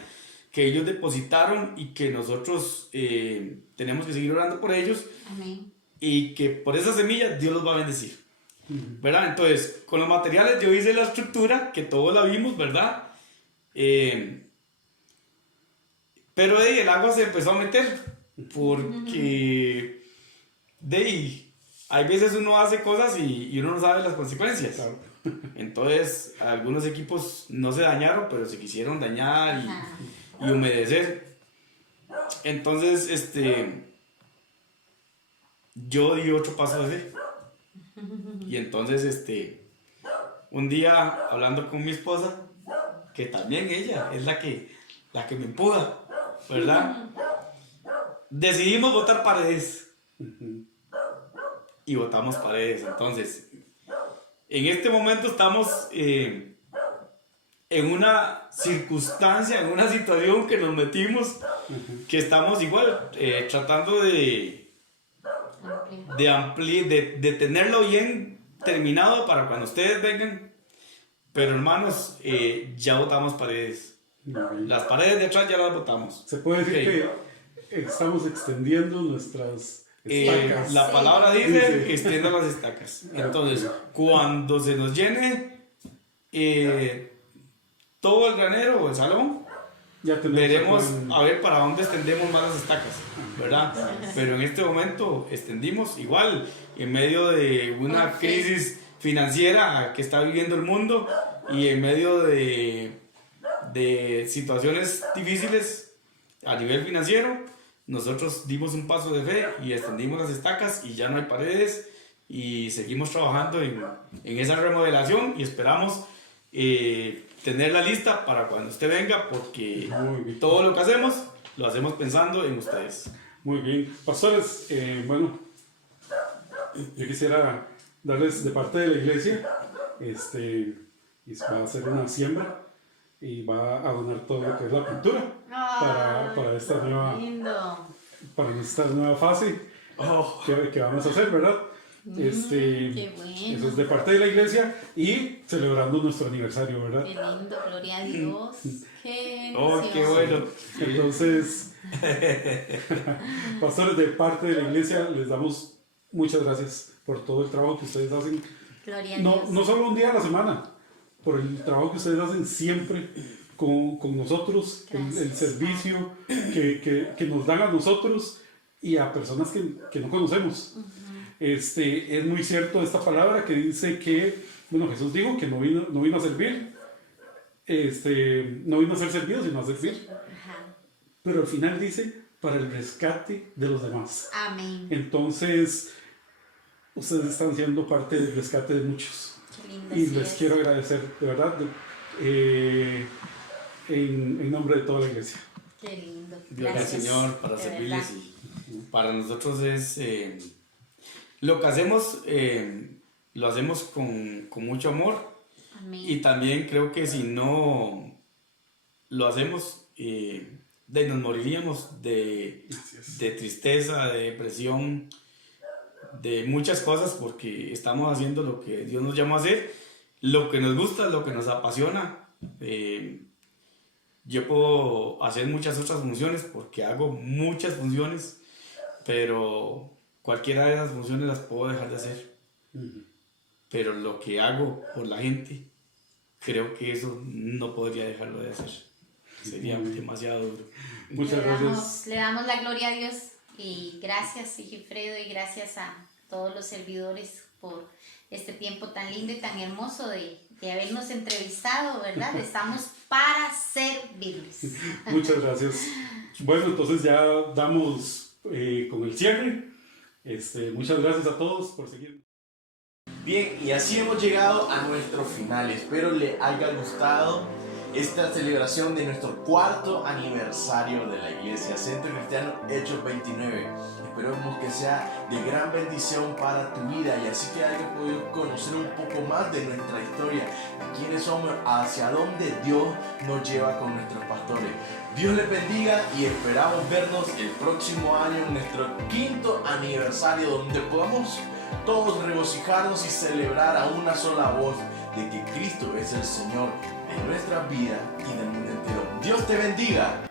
que ellos depositaron y que nosotros tenemos que seguir orando por ellos. Amén. Y que por esa semilla Dios los va a bendecir, ¿verdad? Entonces, con los materiales yo hice la estructura, que todos la vimos, ¿verdad? Pero el agua se empezó a meter, porque hay veces uno hace cosas y uno no sabe las consecuencias. Claro. Entonces, algunos equipos no se dañaron, pero se quisieron dañar y humedecer. Entonces, yo di otro paso de fe. Y entonces, un día, hablando con mi esposa, que también ella es la que me empuja, ¿verdad? Decidimos botar paredes. Y botamos paredes. Entonces, en este momento estamos en una circunstancia, en una situación que nos metimos, que estamos igual tratando de tenerlo bien terminado para cuando ustedes vengan. Pero hermanos, ya botamos paredes. Las paredes de atrás ya las botamos. Se puede decir que estamos extendiendo nuestras estacas. La palabra dice, extienda las estacas. Entonces, cuando se nos llene todo el granero o el salón, ya veremos a ver para dónde extendemos más las estacas, ¿verdad? Pero en este momento extendimos igual, en medio de una crisis financiera que está viviendo el mundo y en medio de situaciones difíciles a nivel financiero. Nosotros dimos un paso de fe y extendimos las estacas y ya no hay paredes, y seguimos trabajando en esa remodelación, y esperamos tenerla lista para cuando usted venga, porque Muy bien. todo lo que hacemos, lo hacemos pensando en ustedes. Muy bien. Pastores, bueno, yo quisiera darles de parte de la iglesia, y va a hacer una siembra y va a donar todo lo que es la pintura para esta nueva, Lindo. para esta nueva fase que vamos a hacer, ¿verdad? Qué bueno. Eso es de parte de la iglesia y celebrando nuestro aniversario, ¿verdad? Qué lindo, gloria a Dios. Qué Oh, qué emoción. bueno. Entonces, pastores, de parte de la iglesia les damos muchas gracias por todo el trabajo que ustedes hacen. Gloria a No, Dios. no solo un día a la semana, por el trabajo que ustedes hacen siempre con nosotros, el Gracias. servicio que nos dan a nosotros y a personas que no conocemos. Es muy cierto esta palabra que dice que, bueno, Jesús dijo que no vino a servir, no vino a ser servido, sino a servir. Ajá. Pero al final dice, para el rescate de los demás. Amén. Entonces, ustedes están siendo parte del rescate de muchos. Qué lindo. Y así les es. quiero agradecer, de verdad, en nombre de toda la iglesia. Qué lindo. Gloria al Señor para de servirles verdad. y para nosotros es lo que hacemos, lo hacemos con mucho amor Amén. y también creo que si no lo hacemos, nos moriríamos de tristeza, de depresión, de muchas cosas, porque estamos haciendo lo que Dios nos llamó a hacer, lo que nos gusta, lo que nos apasiona. Yo puedo hacer muchas otras funciones porque hago muchas funciones, pero cualquiera de esas funciones las puedo dejar de hacer. Pero lo que hago por la gente, creo que eso no podría dejarlo de hacer. Sería demasiado duro. Muchas gracias. Le damos la gloria a Dios y gracias, Sigifredo, y gracias a todos los servidores por este tiempo tan lindo y tan hermoso de habernos entrevistado, ¿verdad? Estamos para servirles. Muchas gracias. Bueno, entonces ya damos con el cierre. Muchas gracias a todos por seguir. Bien, y así hemos llegado a nuestro final. Espero le haya gustado esta celebración de nuestro cuarto aniversario de la Iglesia Centro Cristiano Hechos 29. Esperemos que sea de gran bendición para tu vida y así que hayas podido conocer un poco más de nuestra historia, de quiénes somos, hacia dónde Dios nos lleva con nuestros pastores. Dios les bendiga y esperamos vernos el próximo año en nuestro quinto aniversario, donde podamos todos regocijarnos y celebrar a una sola voz de que Cristo es el Señor de nuestra vida y del mundo entero. Dios te bendiga.